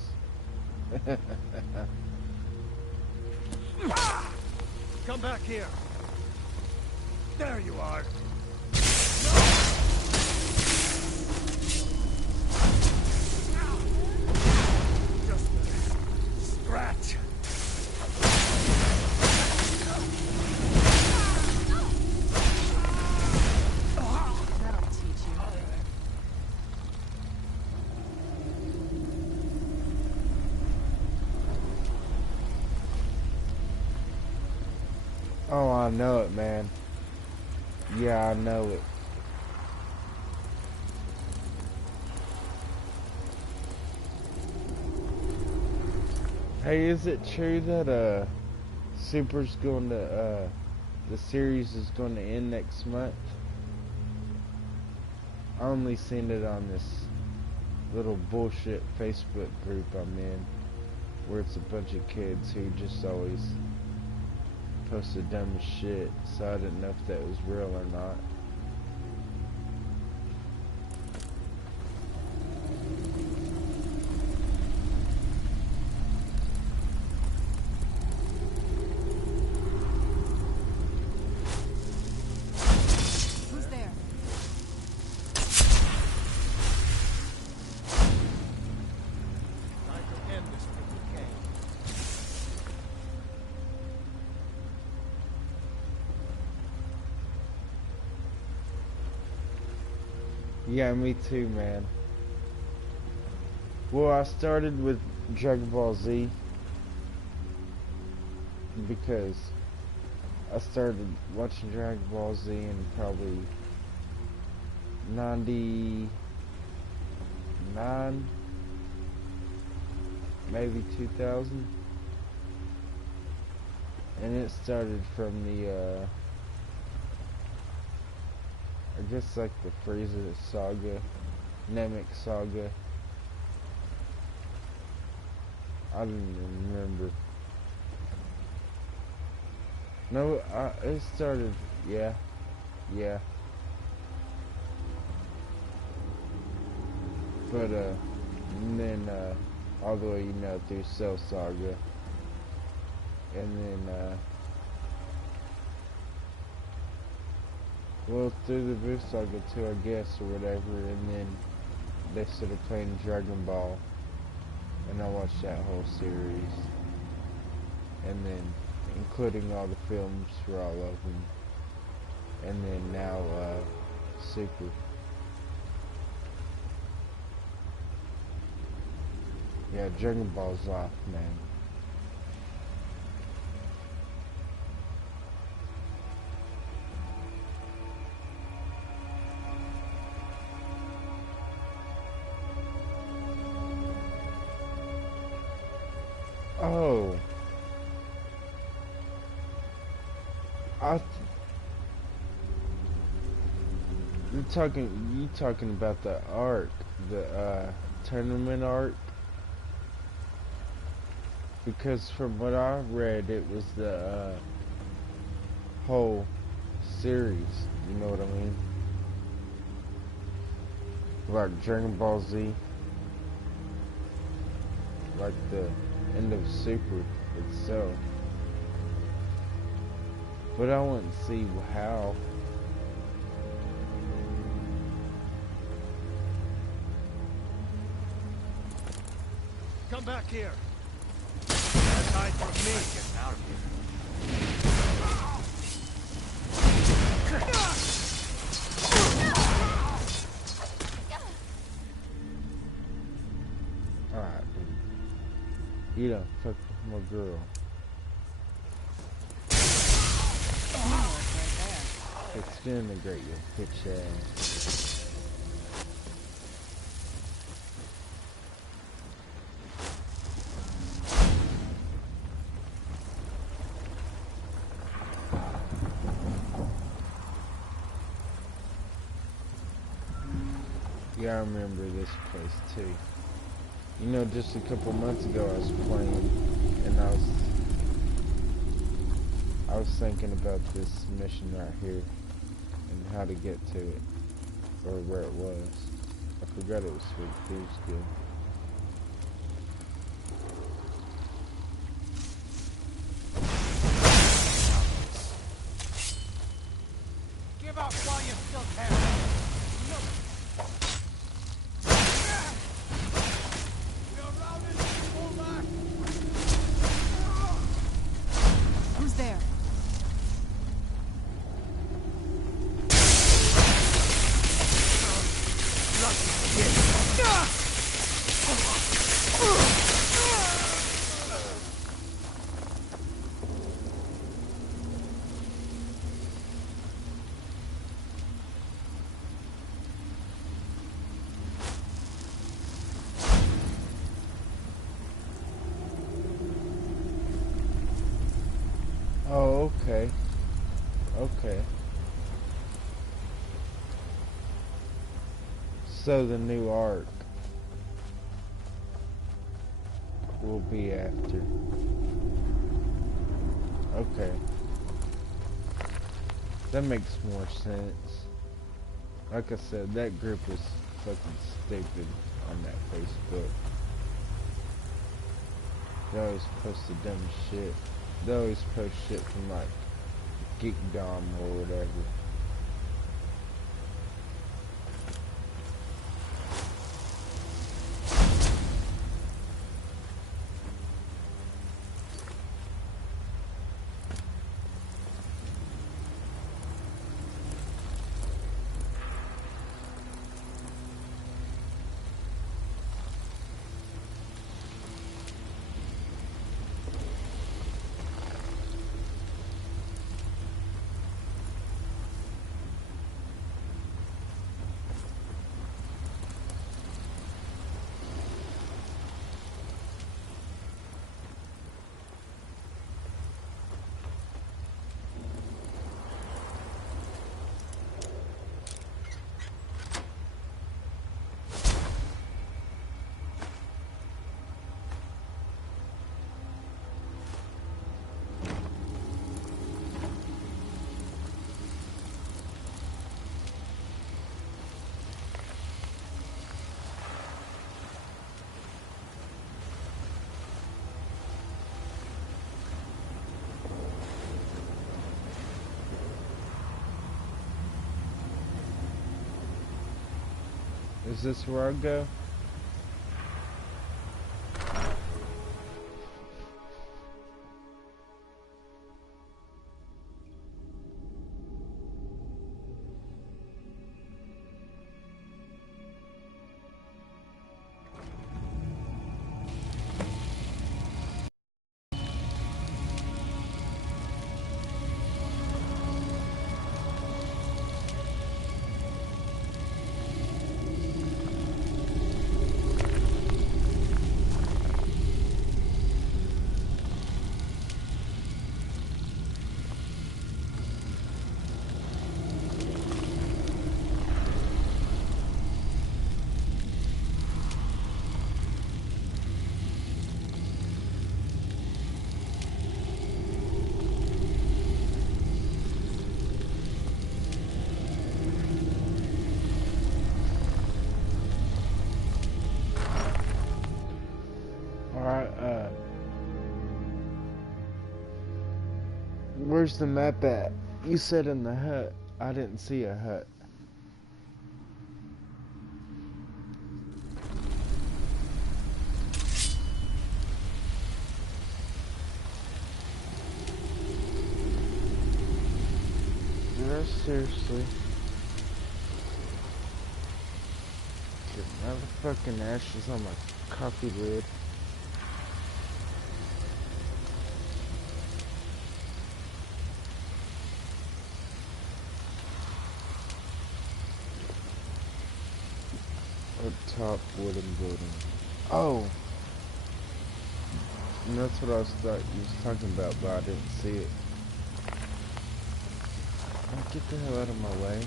Come back here. There you are. Just a scratch. That'll teach you. Oh, I know it, man. Yeah, I know it. Hey, is it true that Super's going to the series is going to end next month? I only seen it on this little bullshit Facebook group I'm in, where it's a bunch of kids who just always post the dumbest shit, so I didn't know if that was real or not. Yeah, me too, man. Well, I started with Dragon Ball Z because I started watching Dragon Ball Z in probably 99, maybe 2000. And it started from the, I guess like the Frieza saga, Namek saga. I don't even remember. No, it started, yeah. But, and then, all the way, through Cell Saga. And then, well, through the Boo Saga too, I guess, or whatever. And then they started playing Dragon Ball. And I watched that whole series. And then, including all the films for all of them. And then now, Super. Yeah, Dragon Ball's off, man. Oh. You talking about the arc, the tournament arc? Because from what I read, it was the whole series. You know what I mean? Like Dragon Ball Z, like the end of Super itself. But I wouldn't see how. Come back here. That's hide from me. Get out of here. Alright, dude. You done fucked with my girl. Disintegrate your bitch ass. Yeah, I remember this place too. You know, just a couple months ago I was playing and I was thinking about this mission right here and how to get to it, or where it was. I forgot it was Sweet Thieves Guild. Give up while you still can. Who's there? Oh, okay. Okay. So the new arc will be after. Okay. That makes more sense. Like I said, that group is fucking stupid on that Facebook. They always post the dumb shit. They always post shit from like Geekdom or whatever. Is this where I go? Where's the map at? You said in the hut. I didn't see a hut. No, seriously. Get motherfucking ashes on my coffee lid. Up top wooden building. Oh! And that's what I thought you was talking about, but I didn't see it. Oh, get the hell out of my way.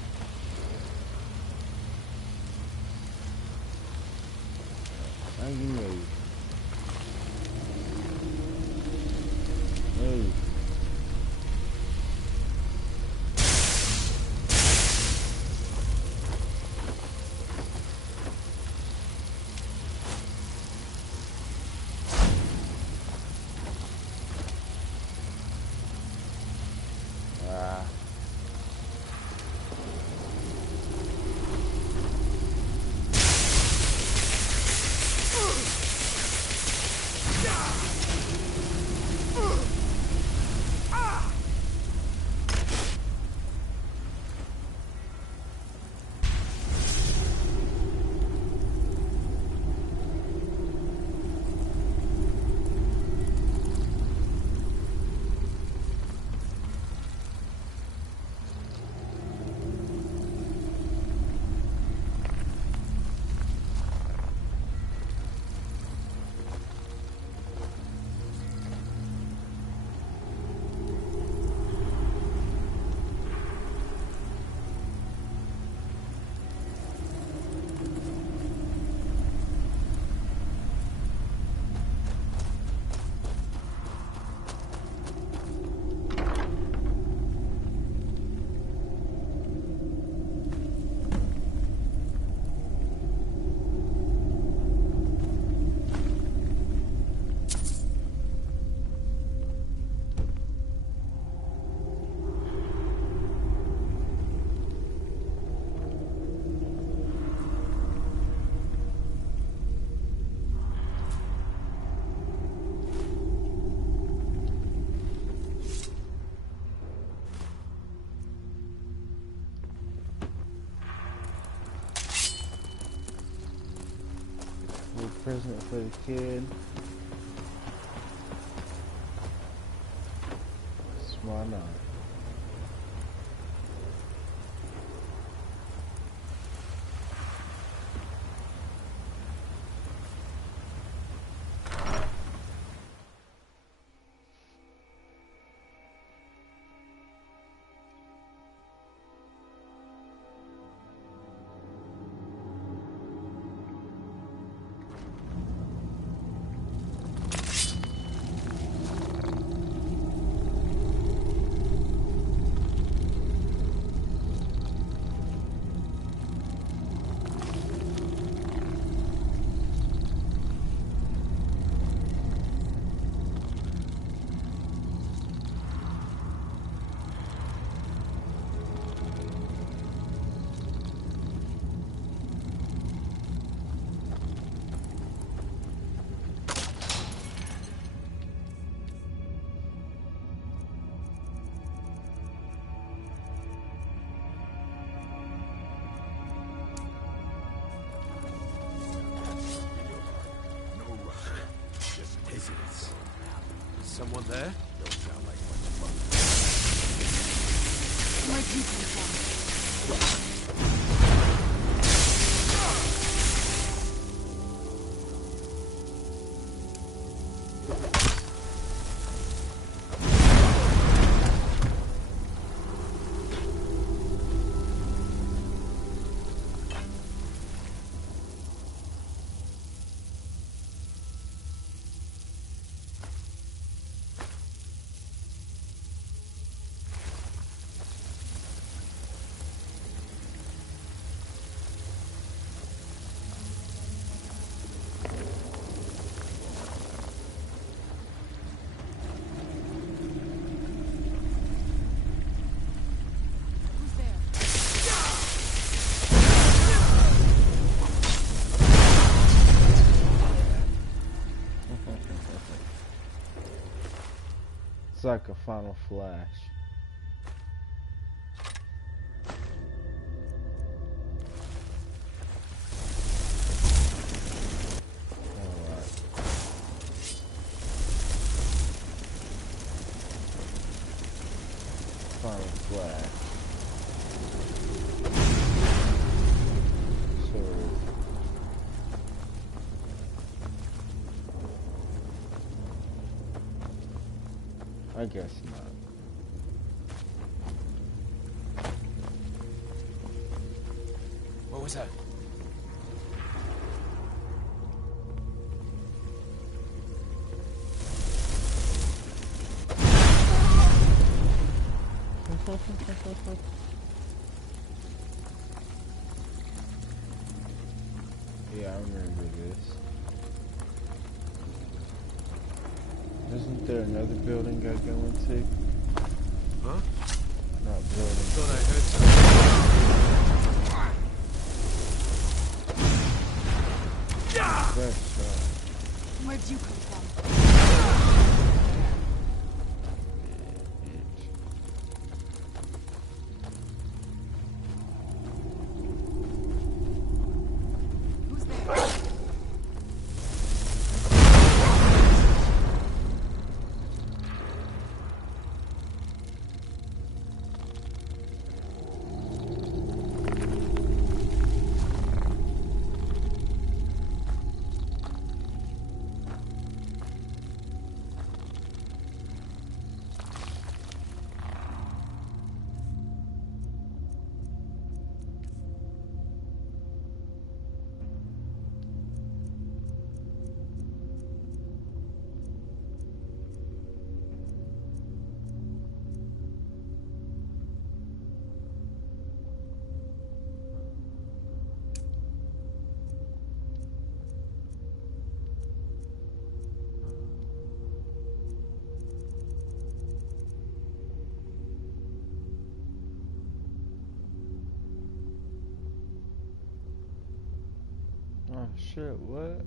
Now you move. Move. Present for the kid. Why not? Someone there? Don't sound like much fun. Where'd you come from? It's like a final flash. Alright. Final flash. So I guess not. What was that? Yeah, I remember this. Isn't there another building I go into? Huh? Not building. Thought I heard something. That's right. Where'd you come from? Who's there? Oh shit, what?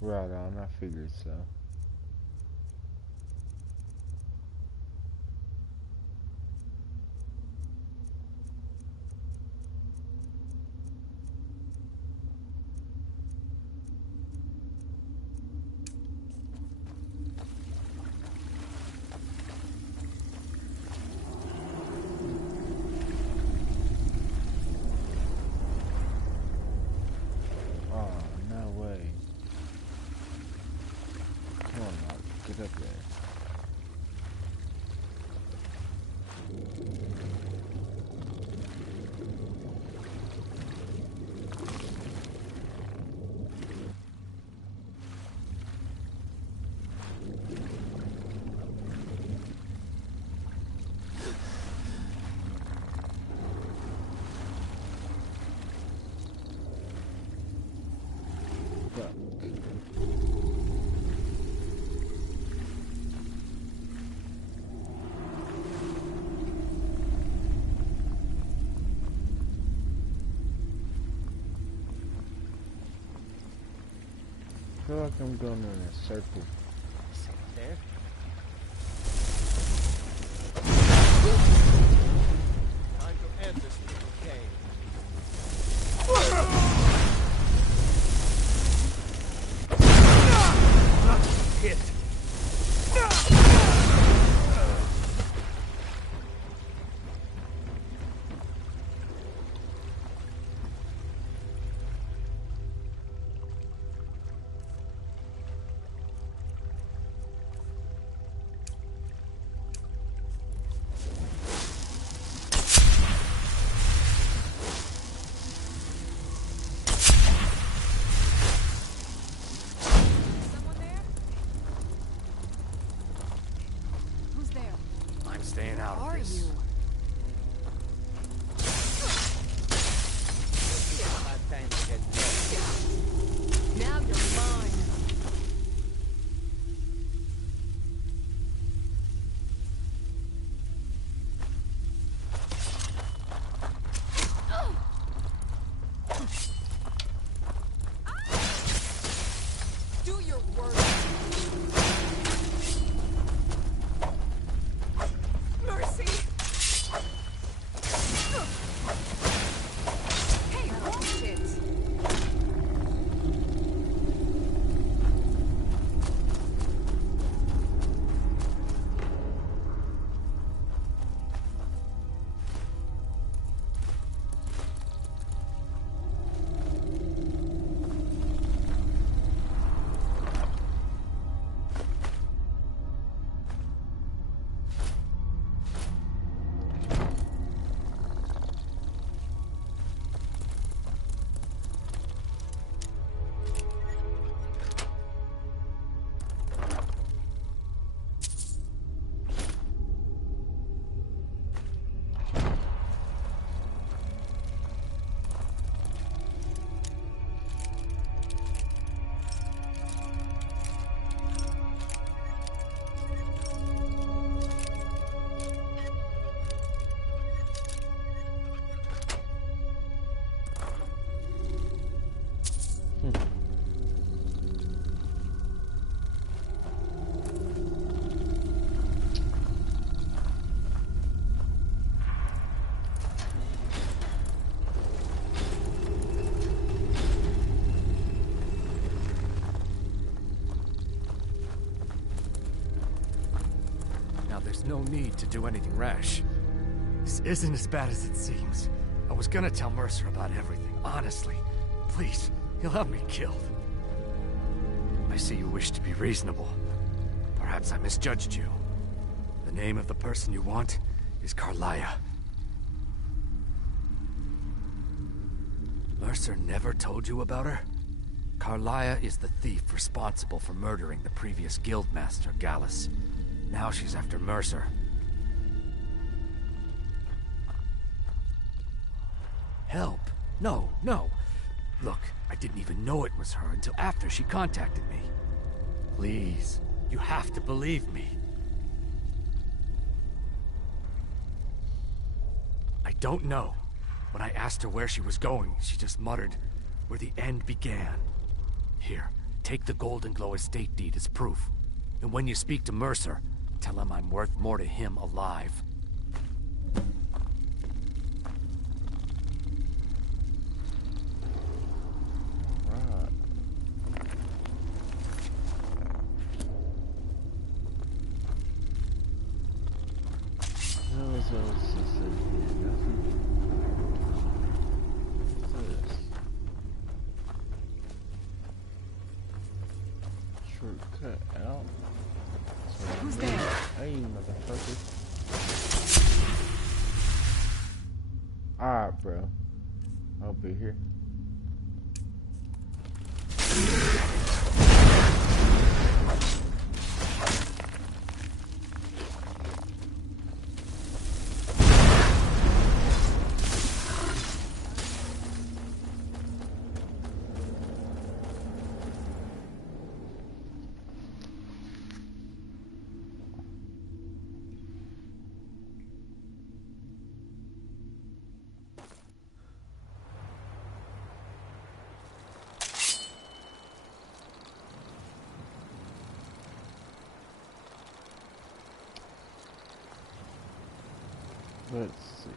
Right on, I figured so. Oh, no way. feel like I'm going in a circle. There. Time to end this little game. Hit. I'm staying out of this. Now you're mine. Do your work. Mercy. Hey, watch it. Now, there's no need to do anything rash. This isn't as bad as it seems. I was gonna tell Mercer about everything, honestly. Please, he'll have me killed. I see you wish to be reasonable. Perhaps I misjudged you. The name of the person you want is Carlia. Mercer never told you about her? Carlia is the thief responsible for murdering the previous guildmaster, Gallus. Now she's after Mercer. Help? No, no. Look, I didn't even know it was her until after she contacted me. Please, you have to believe me. I don't know. When I asked her where she was going, she just muttered, "Where the end began." Here, take the Golden Glow estate deed as proof. And when you speak to Mercer, tell him I'm worth more to him alive. Alright. What else is in here? Nothing. What's this? Shortcut out. Who's there? Hey, motherfucker. Alright, bro. I'll be here. Let's see.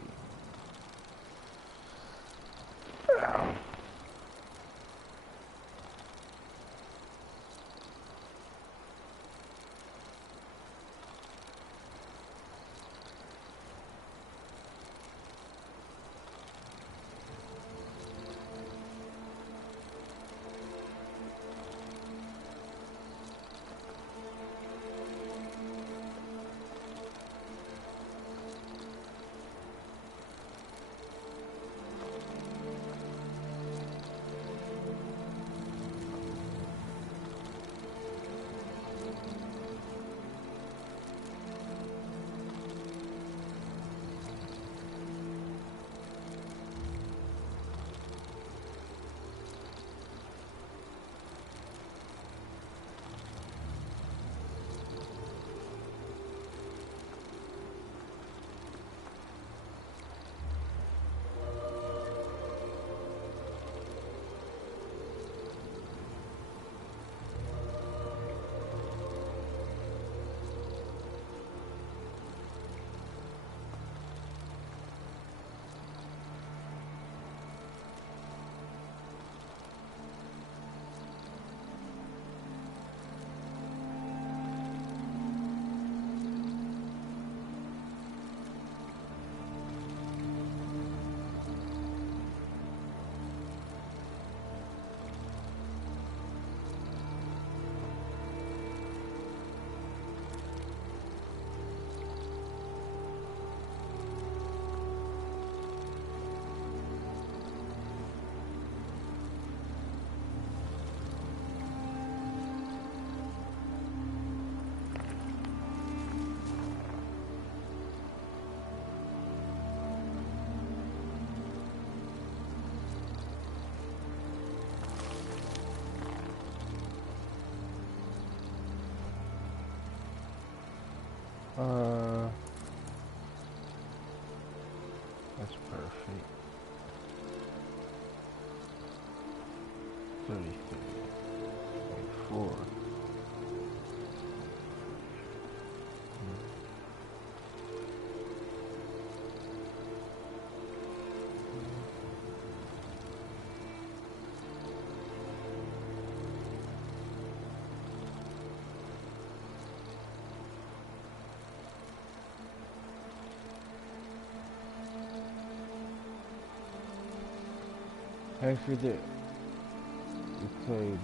That's perfect. 33, 34. After that, we played.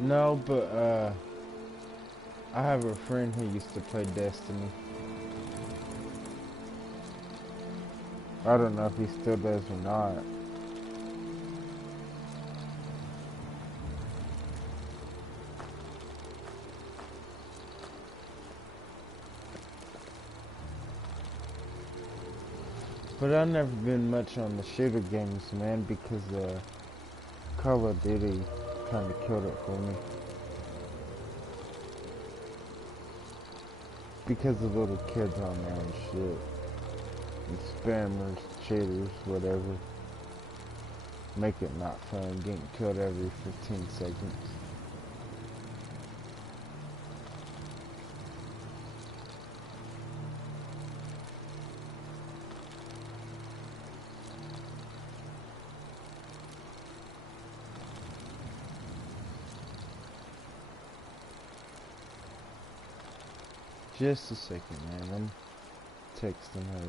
No, but I have a friend who used to play Destiny. I don't know if he still does or not. But I've never been much on the shooter games, man, because Call of Duty kind of killed it for me. Because of little kids on there and shit. And spammers, cheaters, whatever. Make it not fun, getting killed every 15 seconds. Just a second, man. I'm texting her.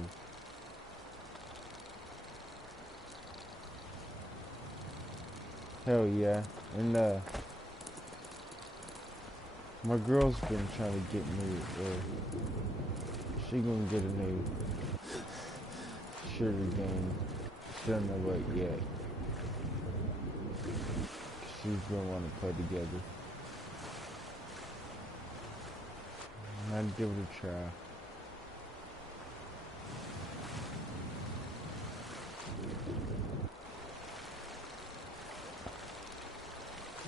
Hell yeah. And my girl's been trying to get me, she gonna get a new shooter game. She don't know what yet. She's been wanting to play together. I'd give it a try.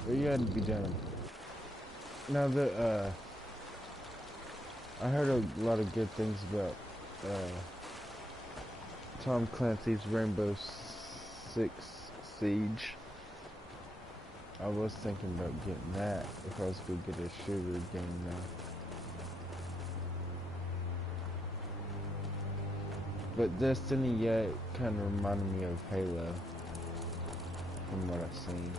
But you had to be done. Now that I heard a lot of good things about Tom Clancy's Rainbow Six Siege. I was thinking about getting that if I was gonna get a shooter game now. But Destiny, yeah, it kind of reminded me of Halo from what I've seen.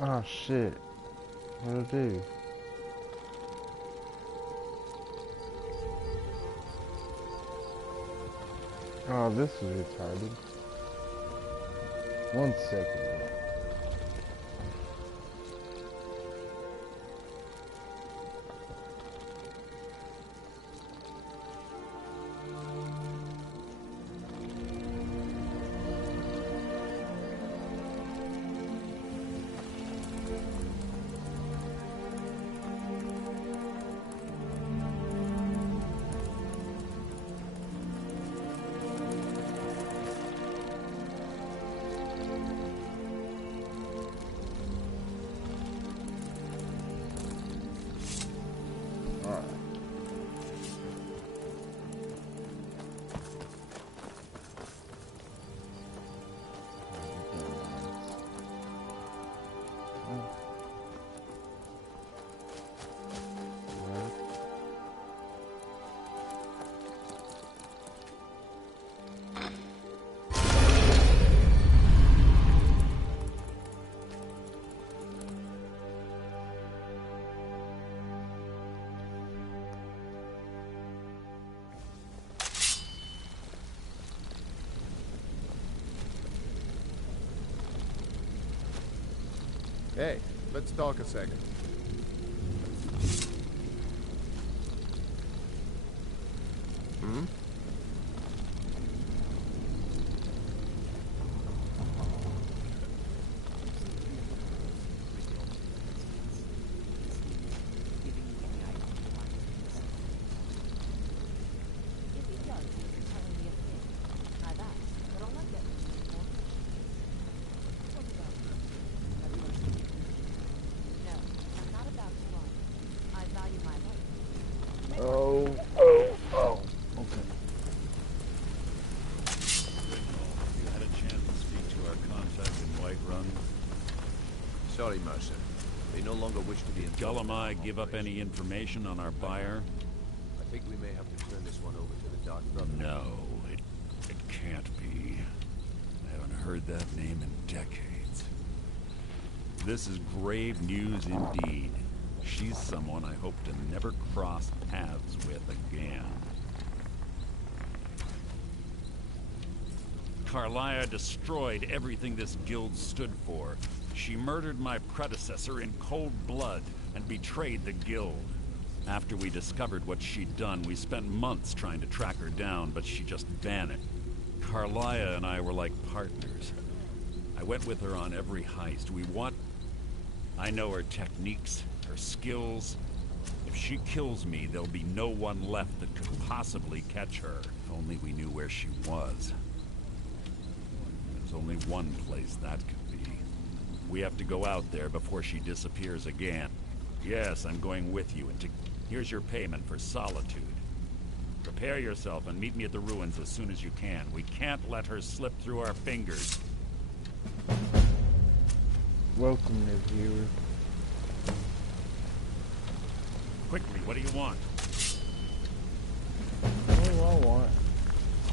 Oh shit. What'd I do? Oh, this is retarded. 1 second. Hey, let's talk a second. Hmm? Sorry, Mercer. They no longer wish to be in Gullumai give up any information on our buyer? I think we may have to turn this one over to the Dark Brother. No, it can't be. I haven't heard that name in decades. This is grave news indeed. She's someone I hope to never cross paths with again. Carlia destroyed everything this guild stood for. She murdered my predecessor in cold blood and betrayed the guild. After we discovered what she'd done, we spent months trying to track her down, but she just vanished. Carlia and I were like partners. I went with her on every heist. I know her techniques, her skills. If she kills me, there'll be no one left that could possibly catch her. If only we knew where she was. There's only one place that could be. We have to go out there before she disappears again. Yes, I'm going with you, and here's your payment for solitude. Prepare yourself and meet me at the ruins as soon as you can. We can't let her slip through our fingers. Welcome, new viewer. Quickly, what do you want? What do I want?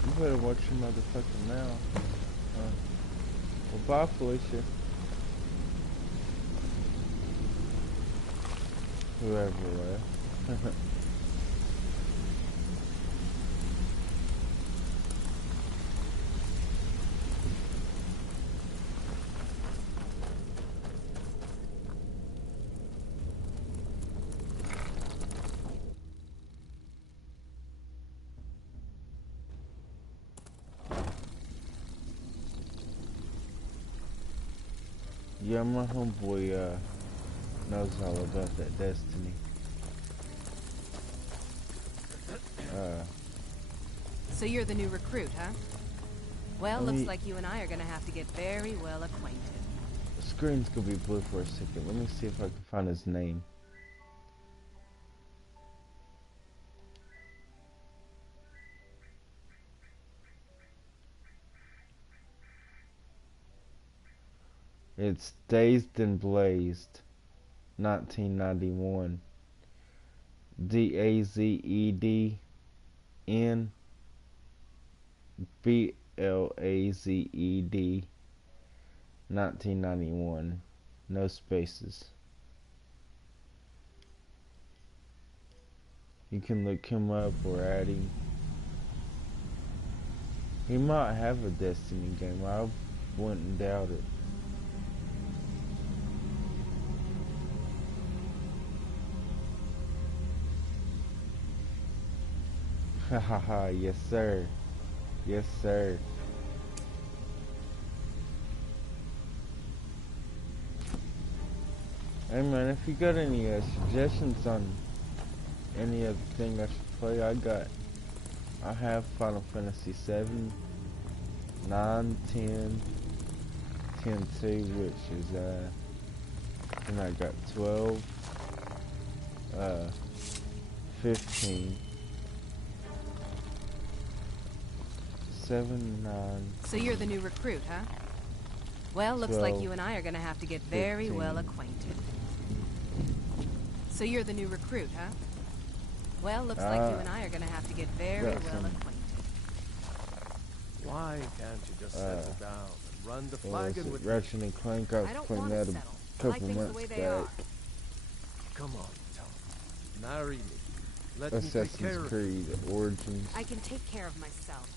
You better watch your motherfucking mouth. Well, bye, Felicia. Whoever left. Yeah, my homeboy knows all about that destiny. So you're the new recruit, huh? Well, Let looks me- like you and I are gonna have to get very well acquainted. The screen's gonna be blue for a second. Let me see if I can find his name. It's Dazed and Blazed, 1991. DAZEDNBLAZED, 1991. No spaces. You can look him up or add him. He might have a Destiny game. I wouldn't doubt it. Hahaha, yes sir. Yes sir. Hey man, if you got any suggestions on any other thing I should play, I have Final Fantasy 7, 9, 10, 10 2, which is and I got 12, 15, 7, 9. So you're the new recruit, huh? Well, looks 12, like you and I are gonna have to get very well 15. acquainted. So you're the new recruit, huh? Well, looks like you and I are gonna have to get very got well some- acquainted. Why can't you just settle down and run the What was flagon it? with Ratchet and Clank. I was I don't playing want that to a settle. I like couple things the months way they back. are. Come on, Tom. Marry me. Let me take care Assassin's of Creed Origins. I can take care of myself.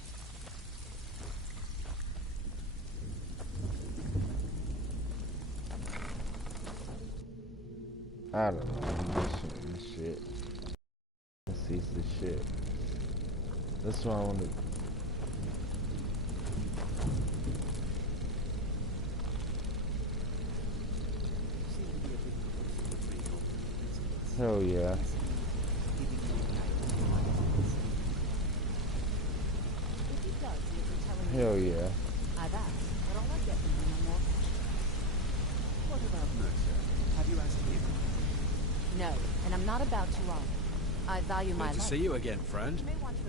I don't know. I'm just shooting this shit. This is the shit. That's why I wanted. Hell yeah. Hell yeah. I've asked, but all I get from you no more. What about Mercer? Have you asked him? No, and I'm not about to either. I value my Good to life. see you again, friend. You may want to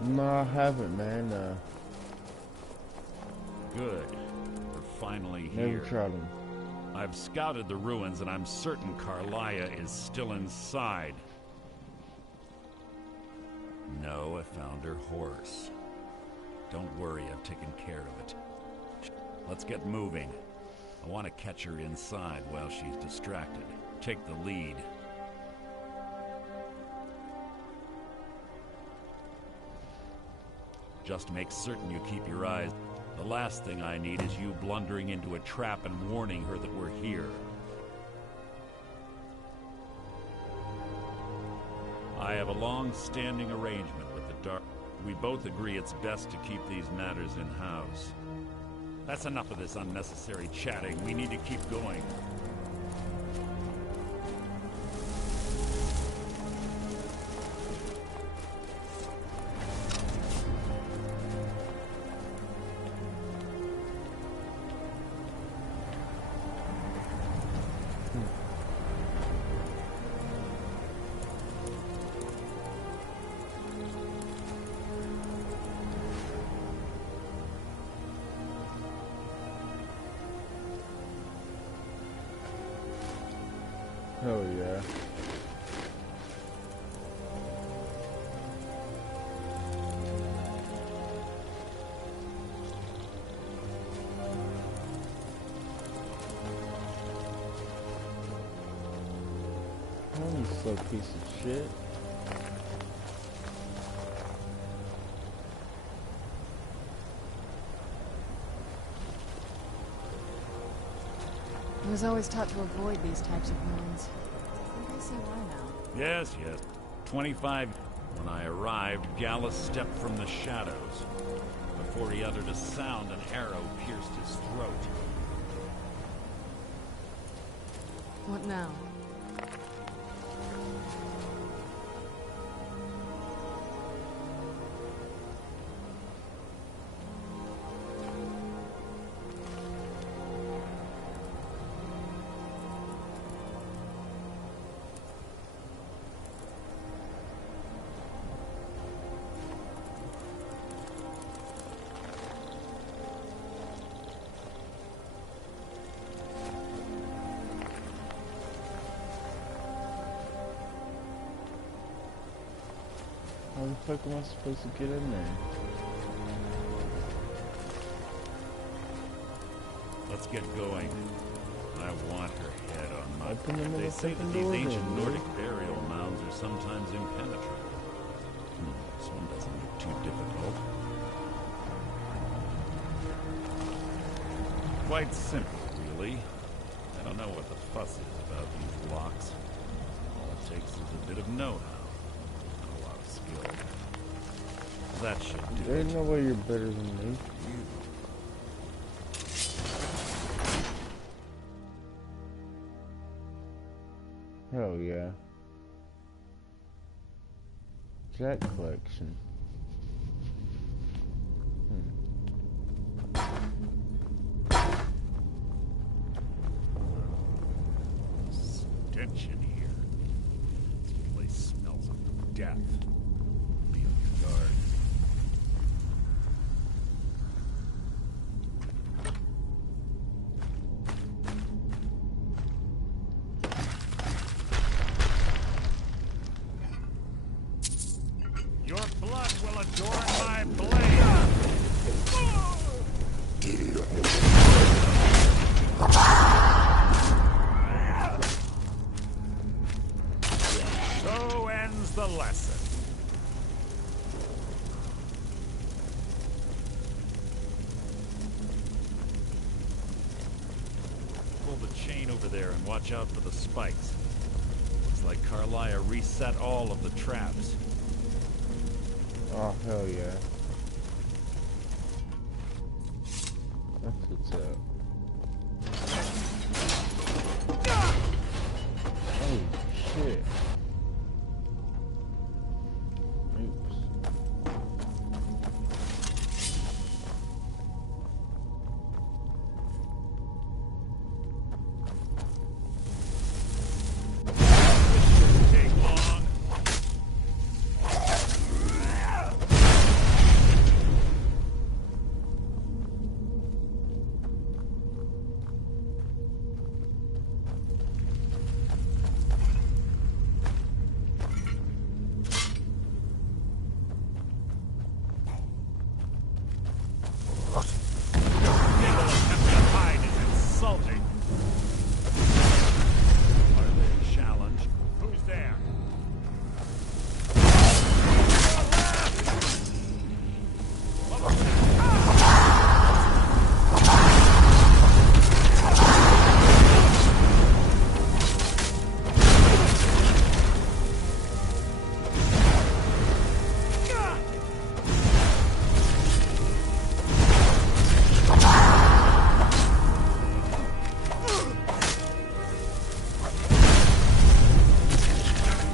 No, I haven't, man. Good. We're finally Never here. tried them. I've scouted the ruins and I'm certain Carlia is still inside. No, I found her horse. Don't worry, I've taken care of it. Let's get moving. I want to catch her inside while she's distracted. Take the lead. Just make certain you keep your eyes. The last thing I need is you blundering into a trap and warning her that we're here. I have a long-standing arrangement with the Dark. We both agree it's best to keep these matters in-house. That's enough of this unnecessary chatting. We need to keep going. Hell yeah. Oh, you slow piece of shit. I was always taught to avoid these types of ruins. I think I see why now. Yes, yes. 25. When I arrived, Gallus stepped from the shadows. Before he uttered a sound, an arrow pierced his throat. What now? How the fuck am I supposed to get in there? Let's get going. I want her head on my... Open the They say that motherfucking these door ancient then, Nordic dude. burial mounds are sometimes impenetrable. This one doesn't look too difficult. Quite simple, really. I don't know what the fuss is about these locks. All it takes is a bit of know-how. Not a lot of skill. That should do There it. ain't no way you're better than me. Hell yeah. Jet collection. Stench in here. This place smells of death. Be on your guard. Your blood will adorn my blade. So ends the lesson. Pull the chain over there and watch out for the spikes. Looks like Carlia reset all of the traps. Oh, hell yeah. That's what's up. Oh, shit. Oops. Take long. Hide is insulting. Are they challenged? Who's there?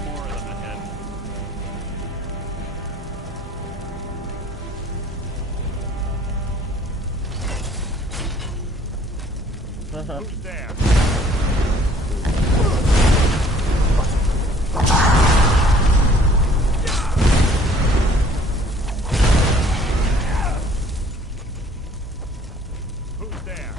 More of them ahead. Who's there? Who's there?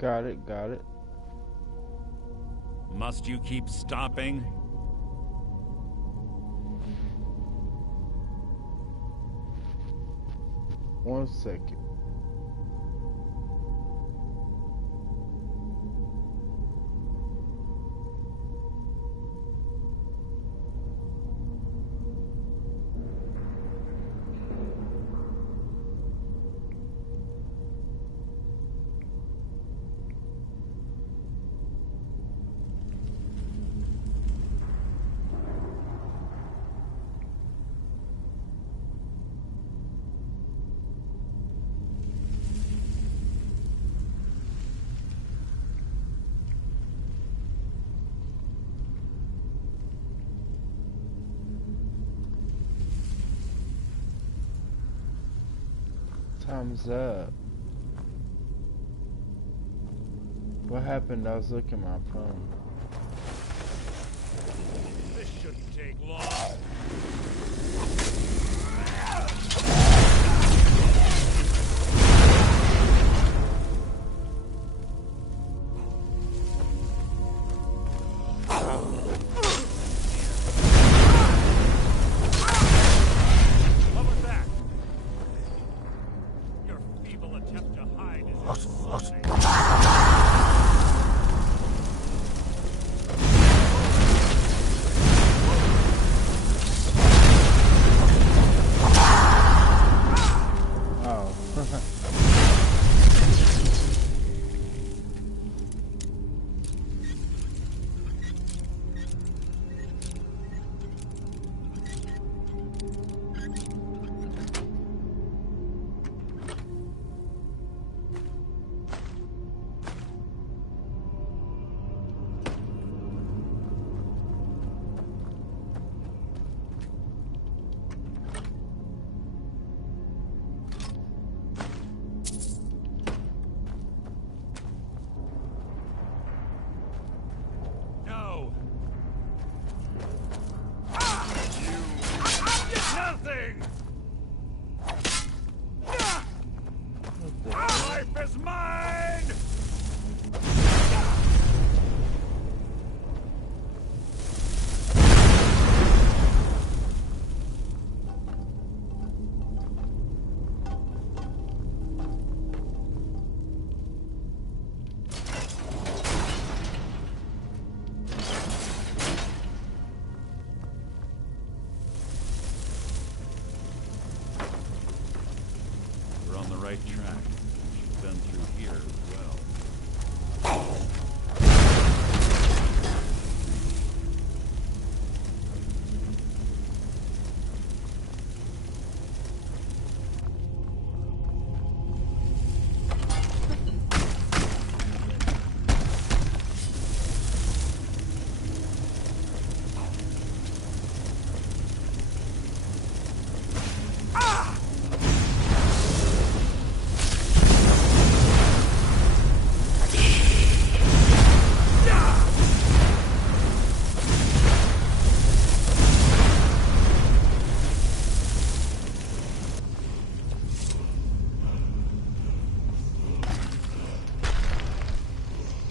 Got it, got it. Must you keep stopping? One second. Time's up. What happened? I was looking at my phone. This shouldn't take long.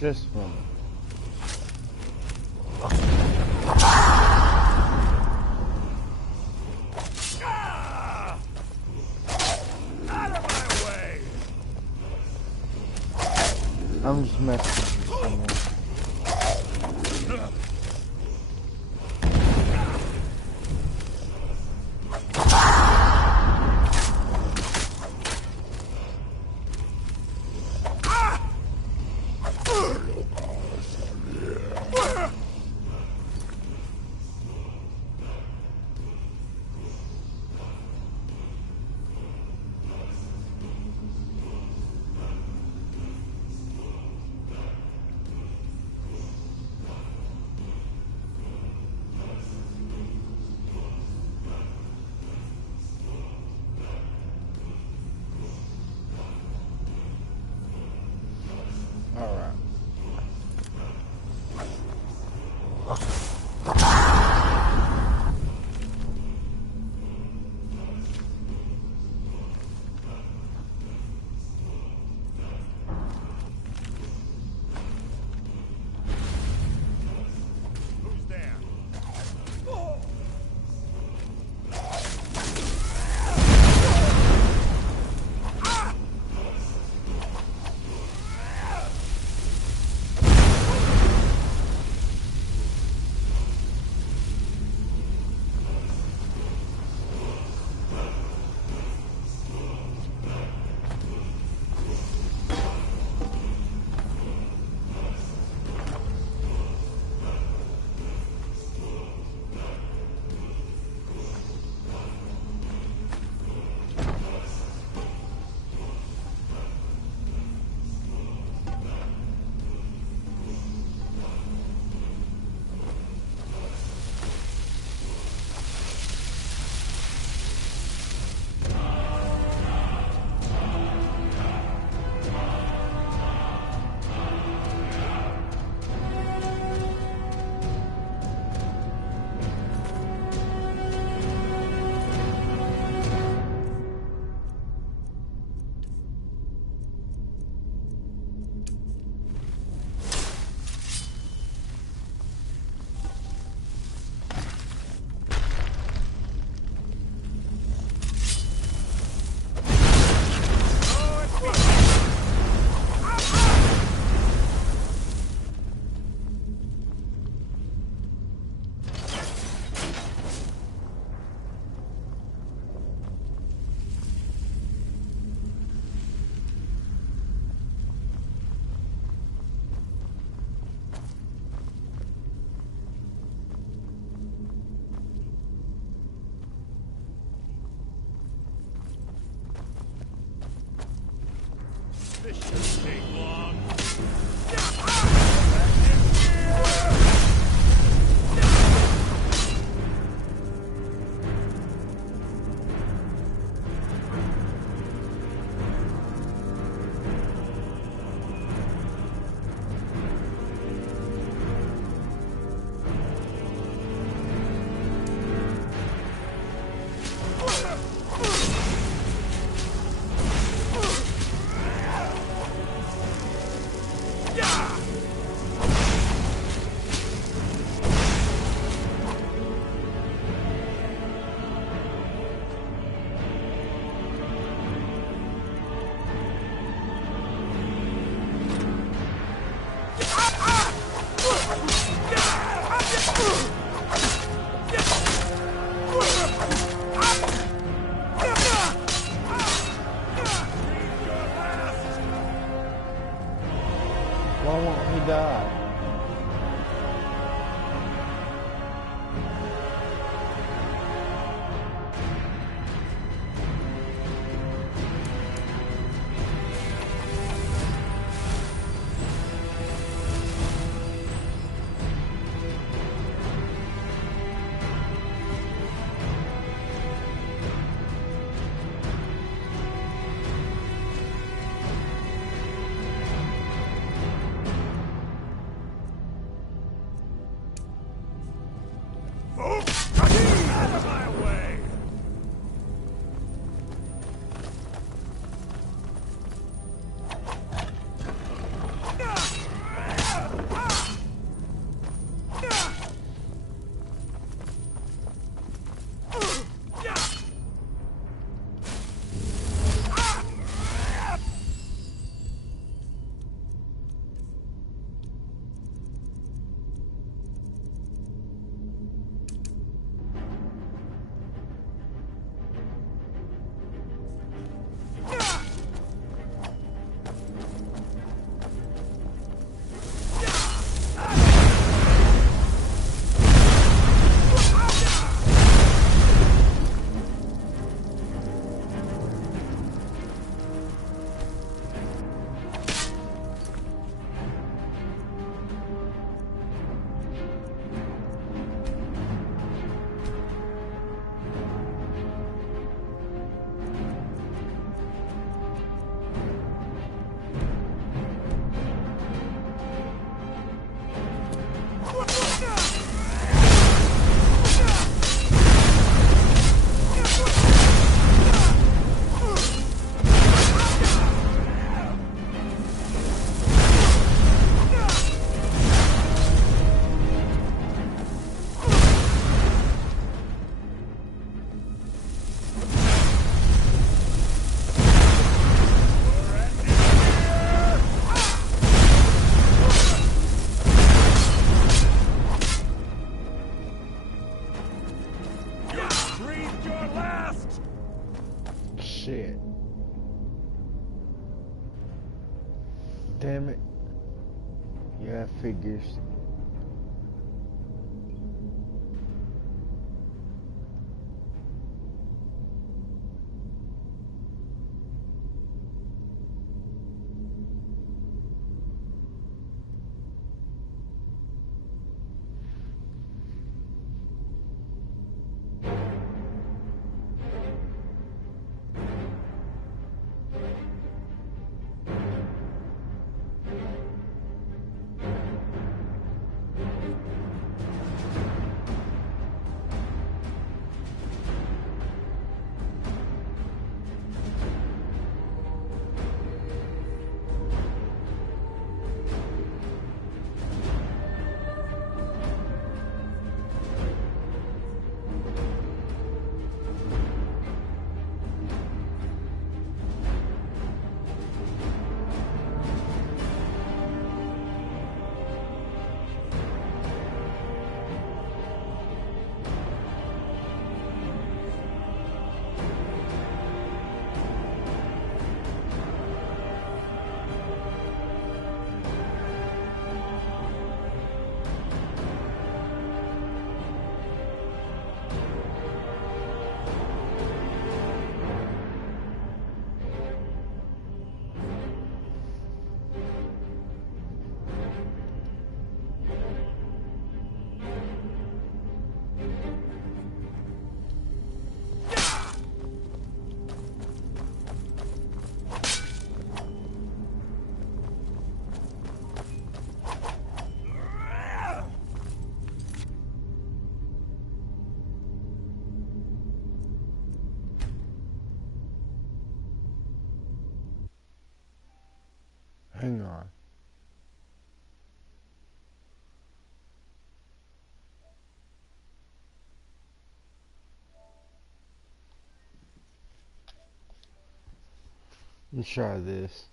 Just a moment. I'm just messing with you somewhere. Alright. Who's there? This shouldn't take long. Why won't he die? Out of my way! years. Hang on. Let's try this.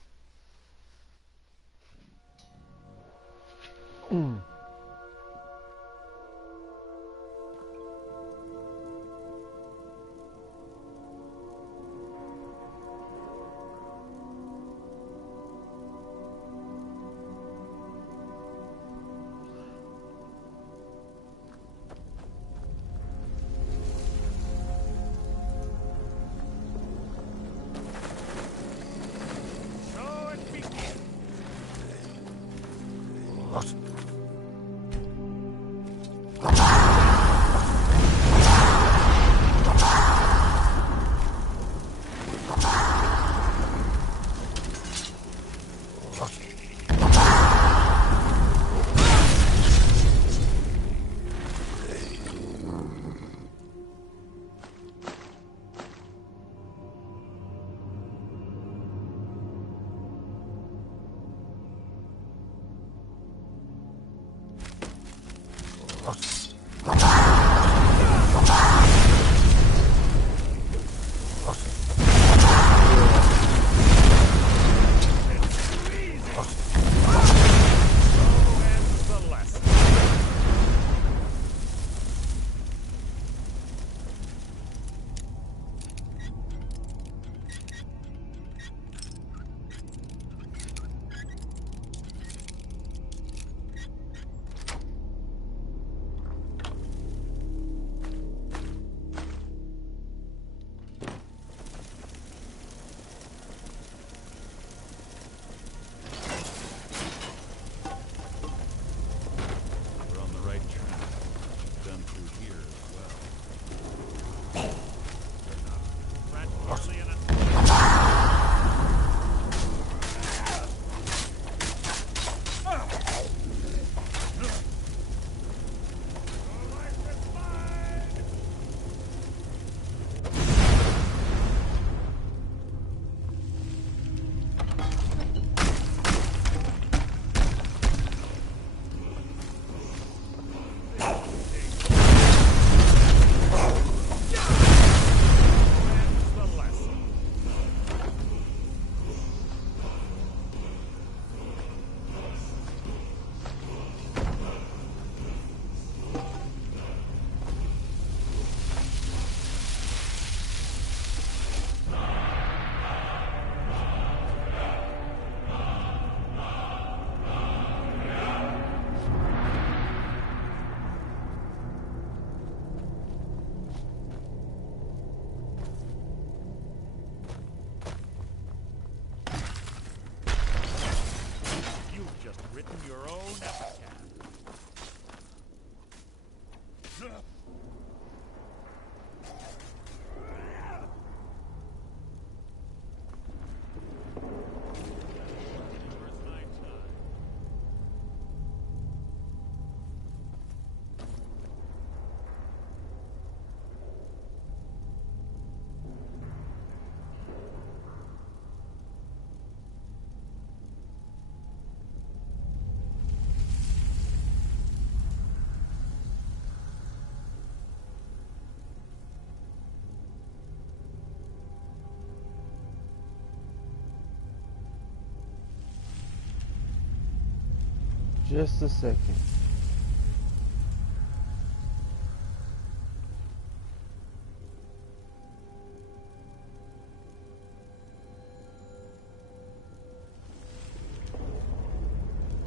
Just a second.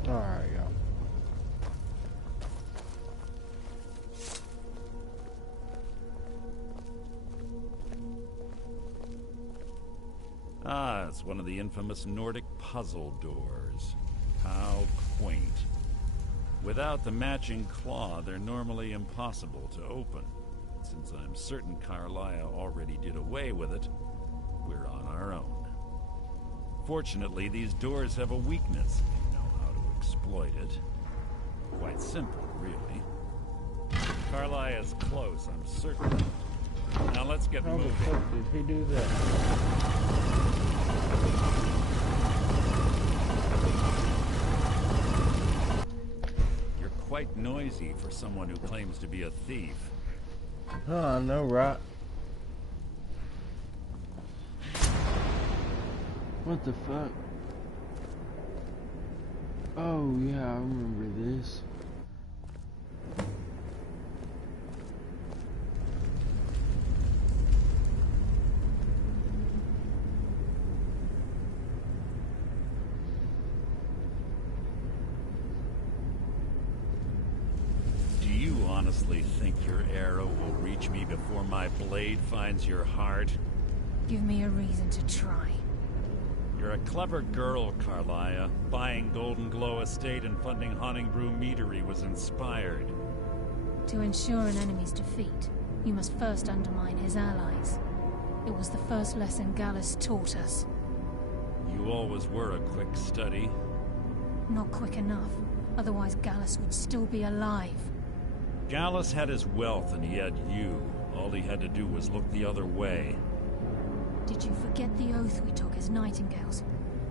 Alright, y'all. Ah, it's one of the infamous Nordic puzzle doors. How quaint. Without the matching claw, they're normally impossible to open. Since I'm certain Carlia already did away with it, we're on our own. Fortunately, these doors have a weakness, if you know how to exploit it. Quite simple, really. Carlia is close, I'm certain. Now let's get How the moving. fuck did he do that? You're quite noisy for someone who claims to be a thief. Oh, I know, right? What the fuck? Oh, yeah, I remember this. Do you honestly think your arrow will reach me before my blade finds your heart? Give me a reason to try. You're a clever girl, Carlia. Buying Golden Glow Estate and funding Honningbrew Meadery was inspired. To ensure an enemy's defeat, you must first undermine his allies. It was the first lesson Gallus taught us. You always were a quick study. Not quick enough, otherwise Gallus would still be alive. Gallus had his wealth and he had you. All he had to do was look the other way. Did you forget the oath we took as Nightingales?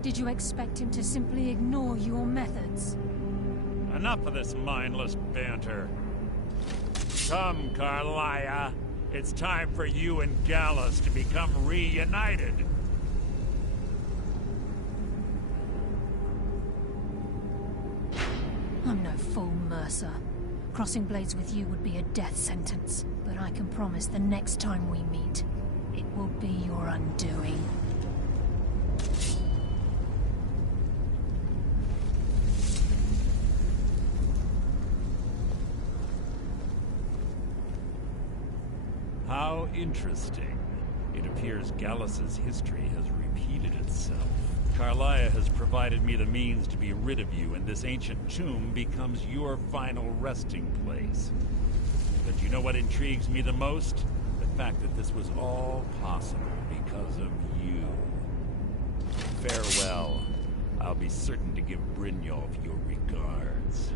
Did you expect him to simply ignore your methods? Enough of this mindless banter. Come, Carlia. It's time for you and Gallus to become reunited. I'm no fool, Mercer. Crossing blades with you would be a death sentence, but I can promise the next time we meet, it will be your undoing. How interesting. It appears Gallus's history has repeated itself. Carlia has provided me the means to be rid of you, and this ancient tomb becomes your final resting place. But you know what intrigues me the most? The fact that this was all possible because of you. Farewell. I'll be certain to give Brynjolf your regards.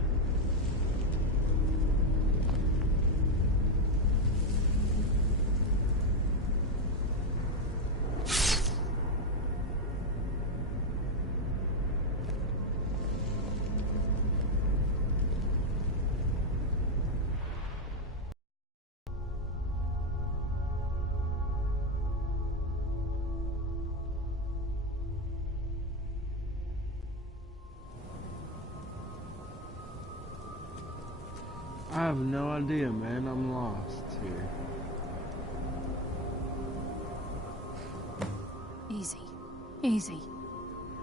I have no idea, man. I'm lost here. Easy. Easy.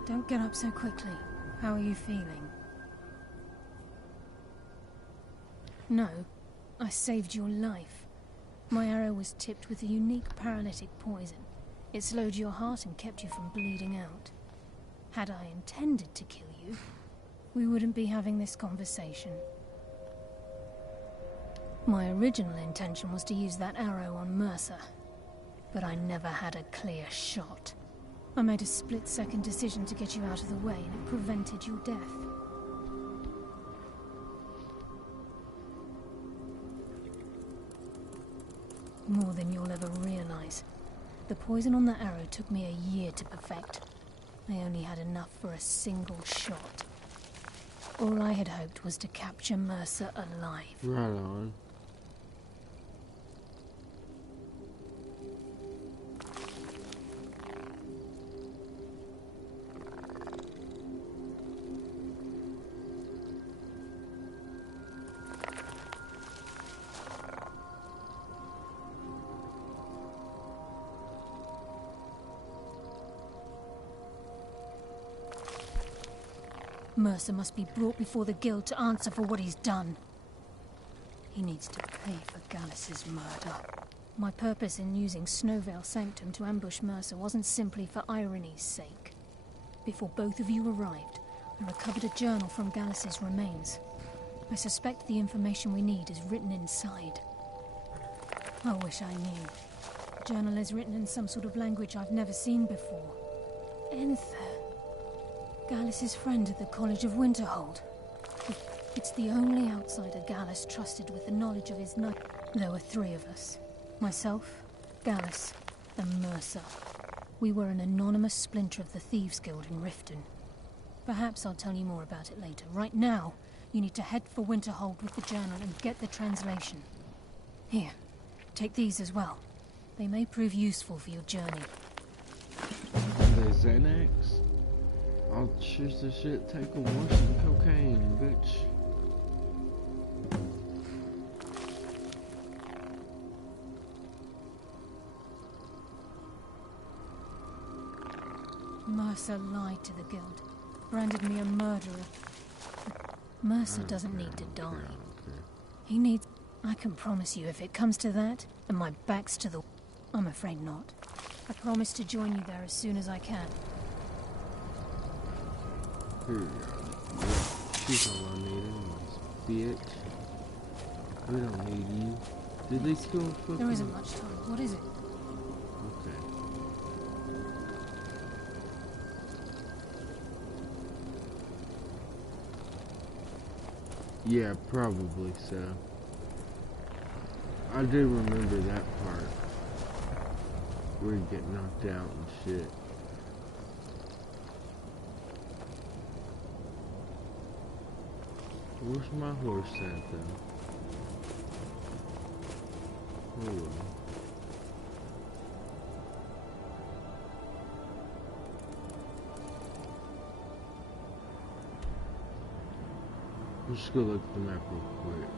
Don't get up so quickly. How are you feeling? No. I saved your life. My arrow was tipped with a unique paralytic poison. It slowed your heart and kept you from bleeding out. Had I intended to kill you, we wouldn't be having this conversation. My original intention was to use that arrow on Mercer, but I never had a clear shot. I made a split-second decision to get you out of the way, and it prevented your death. More than you'll ever realize. The poison on that arrow took me a year to perfect. I only had enough for a single shot. All I had hoped was to capture Mercer alive. Right on. Mercer must be brought before the Guild to answer for what he's done. He needs to pay for Gallus's murder. My purpose in using Snowvale Sanctum to ambush Mercer wasn't simply for irony's sake. Before both of you arrived, I recovered a journal from Gallus's remains. I suspect the information we need is written inside. I wish I knew. The journal is written in some sort of language I've never seen before. Enther. Gallus's friend at the College of Winterhold. It's the only outsider Gallus trusted with the knowledge of his night. There were 3 of us. Myself, Gallus, and Mercer. We were an anonymous splinter of the Thieves Guild in Riften. Perhaps I'll tell you more about it later. Right now, you need to head for Winterhold with the journal and get the translation. Here, take these as well. They may prove useful for your journey. The Xanax? I'll choose the shit, take a wash of cocaine, bitch. Mercer lied to the Guild, branded me a murderer. Mercer doesn't need to die. He needs... I can promise you if it comes to that, and my back's to the... I'm afraid not. I promise to join you there as soon as I can. Here we go. She's all I need anyways, bitch. We don't need you. Did they still fucking... There isn't much time. What is it? Okay. Yeah, probably so. I do remember that part. Where you get knocked out and shit. Where's my horse at, though? Hold on. Let's go look at the map real quick.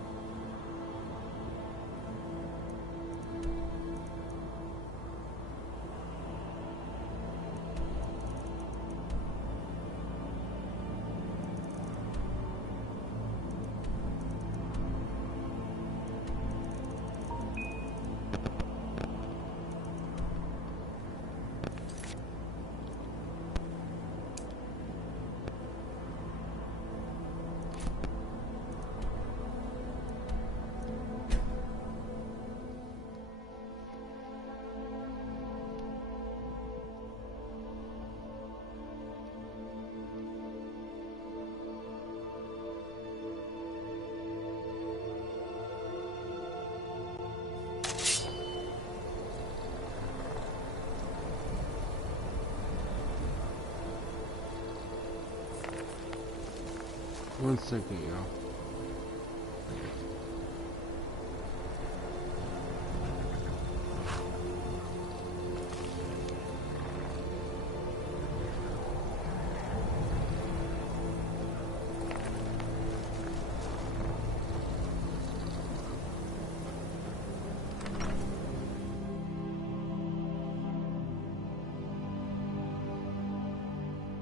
One second, y'all.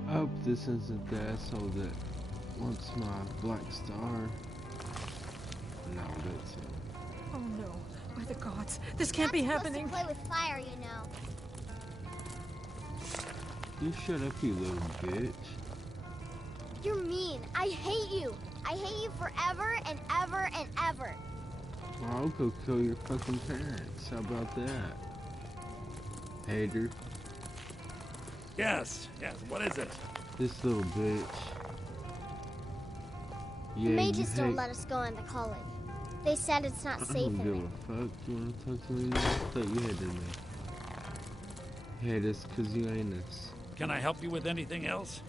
I hope this isn't the asshole that wants my black star. No, that's it. Oh no, by the gods, this can't be happening. To play with fire, you know. You shut up, you little bitch. You're mean. I hate you. I hate you forever and ever and ever. Well, I'll go kill your fucking parents. How about that? Hater. Yes, what is it? This little bitch. The Yeah, mages don't let us go into college. They said it's not I safe don't in give there. a fuck. You wanna talk to me? I thought you hated me. You hate us cause you ain't us. Can I help you with anything else?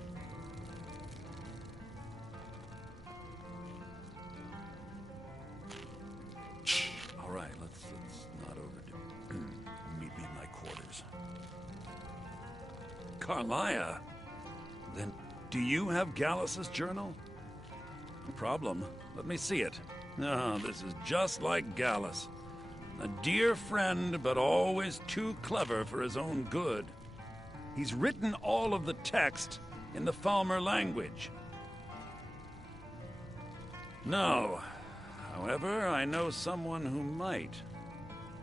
All right, let's not overdo. Meet me in my quarters. Carlia? Then do you have Gallus's journal? No problem. Let me see it. Ah, this is just like Gallus. A dear friend, but always too clever for his own good. He's written all of the text in the Falmer language. No. However, I know someone who might.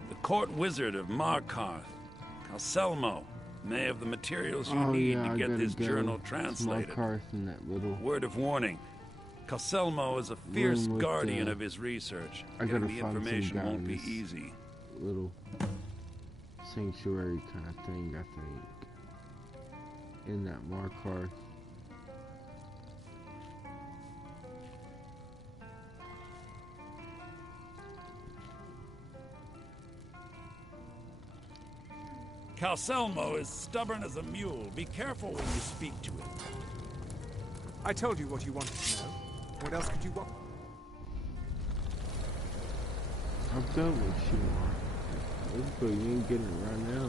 The court wizard of Markarth, Calselmo, may have the materials you need to get this journal translated. In that little Word of warning. Calselmo is a fierce guardian of his research. Getting the information won't be easy. Little sanctuary kind of thing, I think. In that Markarth. Calselmo is stubborn as a mule. Be careful when you speak to him. I told you what you wanted to know. What else could you want? I've done what you want. But you ain't getting it right now.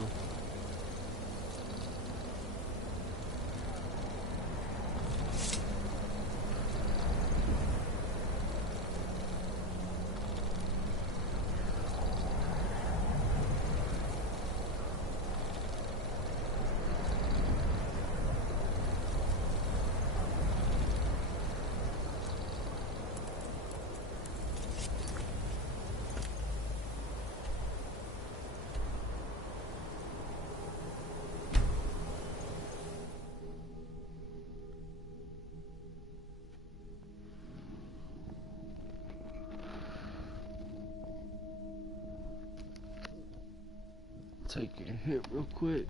Take a hit real quick.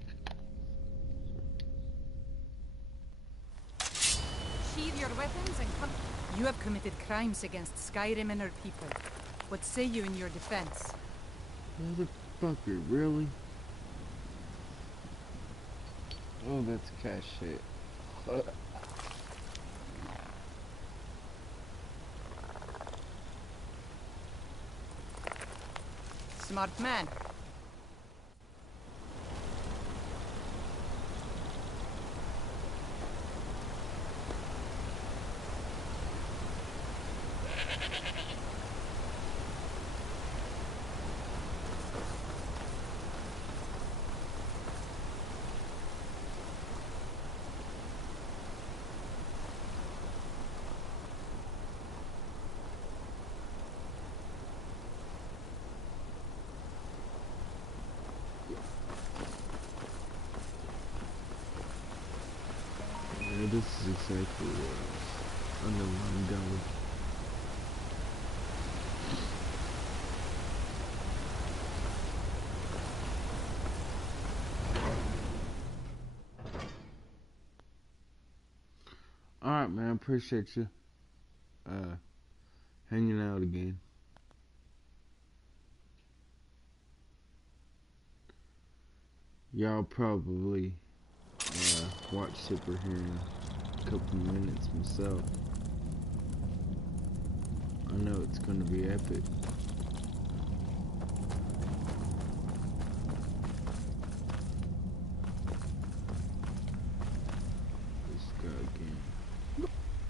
Sheathe your weapons and come. You have committed crimes against Skyrim and her people. What say you in your defense? Motherfucker, really? Oh, that's cash shit. Smart man. This is exactly what I know where I'm going. Alright, man, appreciate you hanging out again. Y'all probably watch Super here in a couple minutes myself. I know it's gonna be epic. This guy again.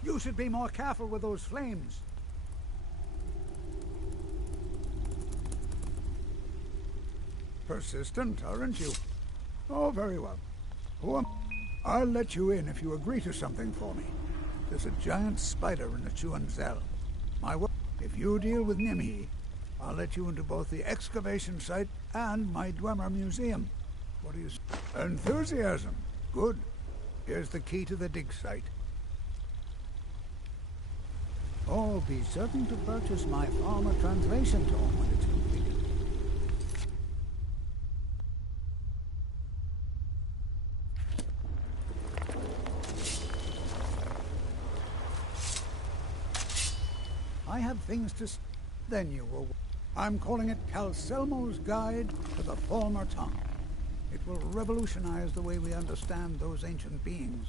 You should be more careful with those flames. Persistent, aren't you? Oh, very well. Who am I'll let you in if you agree to something for me. There's a giant spider in the Chuanzel. If you deal with Nimhi, I'll let you into both the excavation site and my Dwemer museum. What do you say? Enthusiasm. Good. Here's the key to the dig site. Oh, be certain to purchase my farmer translation tome when it's completed. I have things to... Then you will... I'm calling it Calselmo's Guide to the Former Tongue. It will revolutionize the way we understand those ancient beings.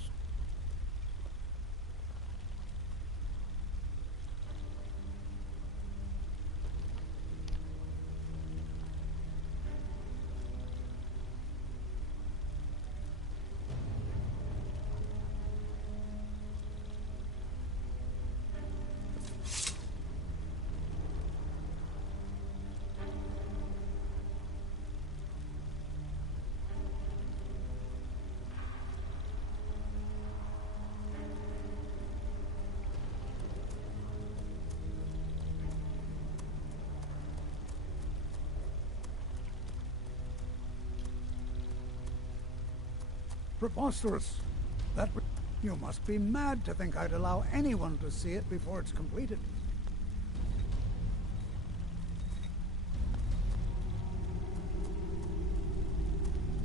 preposterous. You must be mad to think I'd allow anyone to see it before it's completed.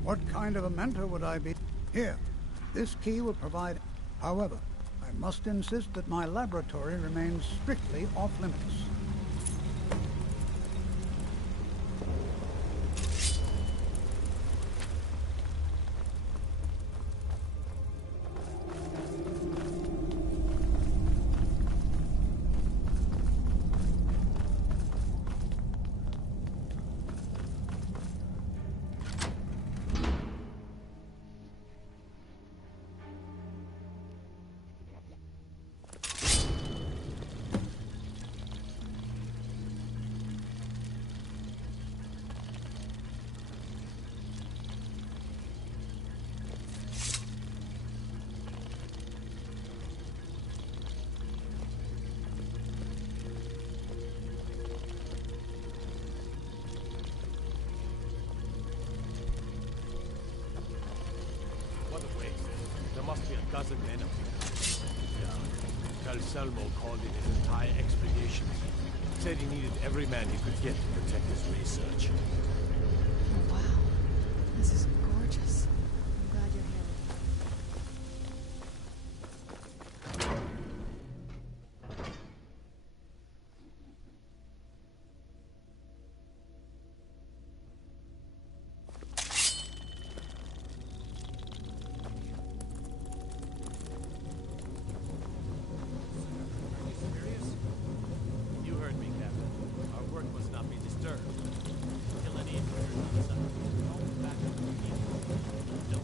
What kind of a mentor would I be? Here, this key will provide... However, I must insist that my laboratory remains strictly off-limits. What a waste. There must be a dozen men up here. Yeah. Calselmo called it his entire expedition. Said he needed every man he could get to protect his research. Oh, wow. This is gorgeous. I'm glad you're here. You heard me, Captain. Our work must not be disturbed. Kill any intruders on the side. Don't back up the people. No.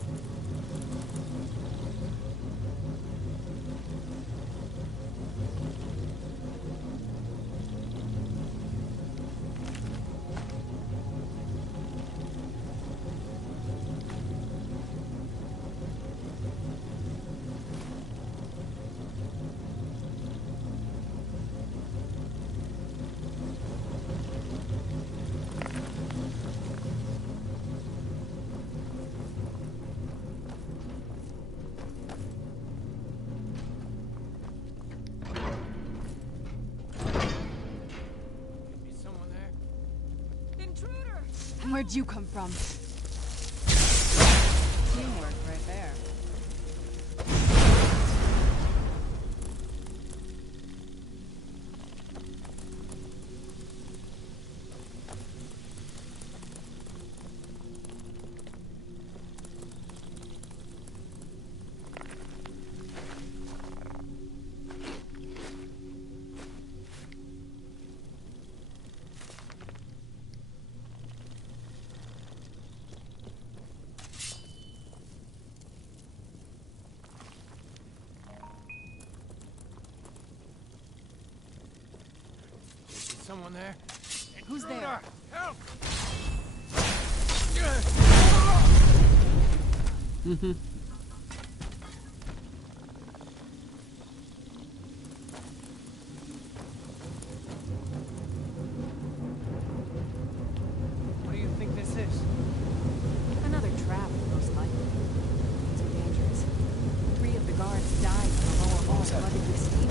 Is someone there? Intruder! Where'd you come from? Teamwork right there. Is someone there? Who's there? Help! What do you think this is? Another trap, most likely. Too dangerous. 3 of the guards died in the lower hall flooded with steam.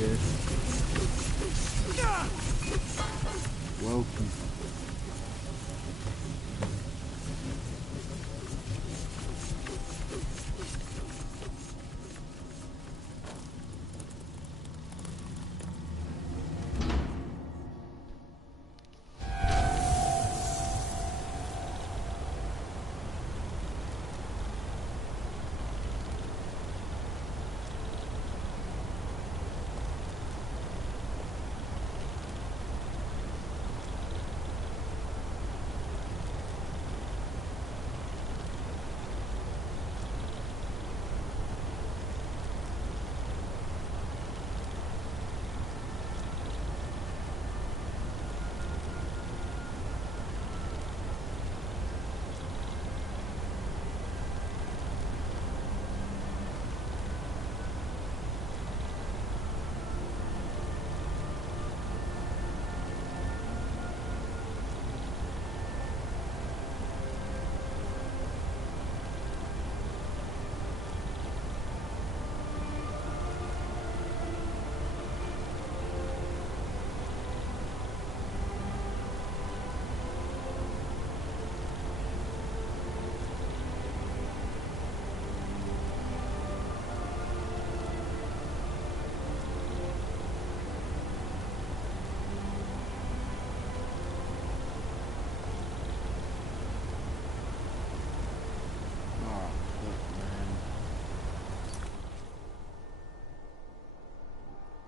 guess. Welcome.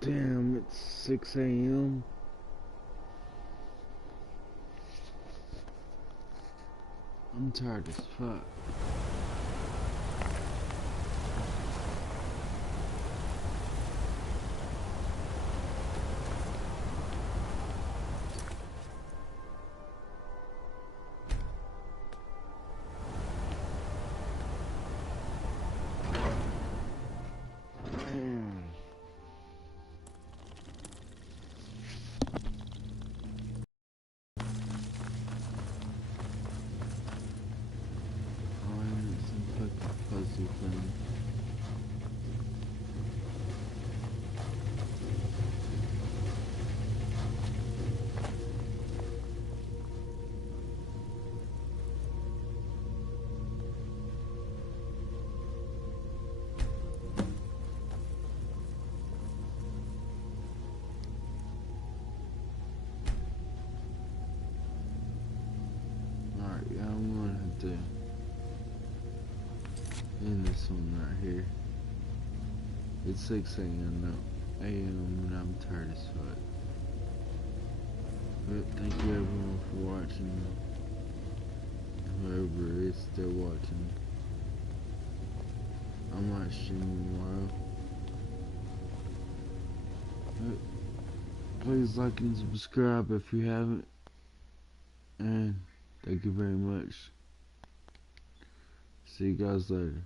Damn, it's 6 a.m. I'm tired as fuck. Damn. Some fucking puzzle thing. Alright, yeah, I'm gonna have to end this one right here. It's 6 a.m. now, and I'm tired as fuck. But thank you everyone for watching. Whoever is still watching. I might stream tomorrow. But please like and subscribe if you haven't. And thank you very much. See you guys later.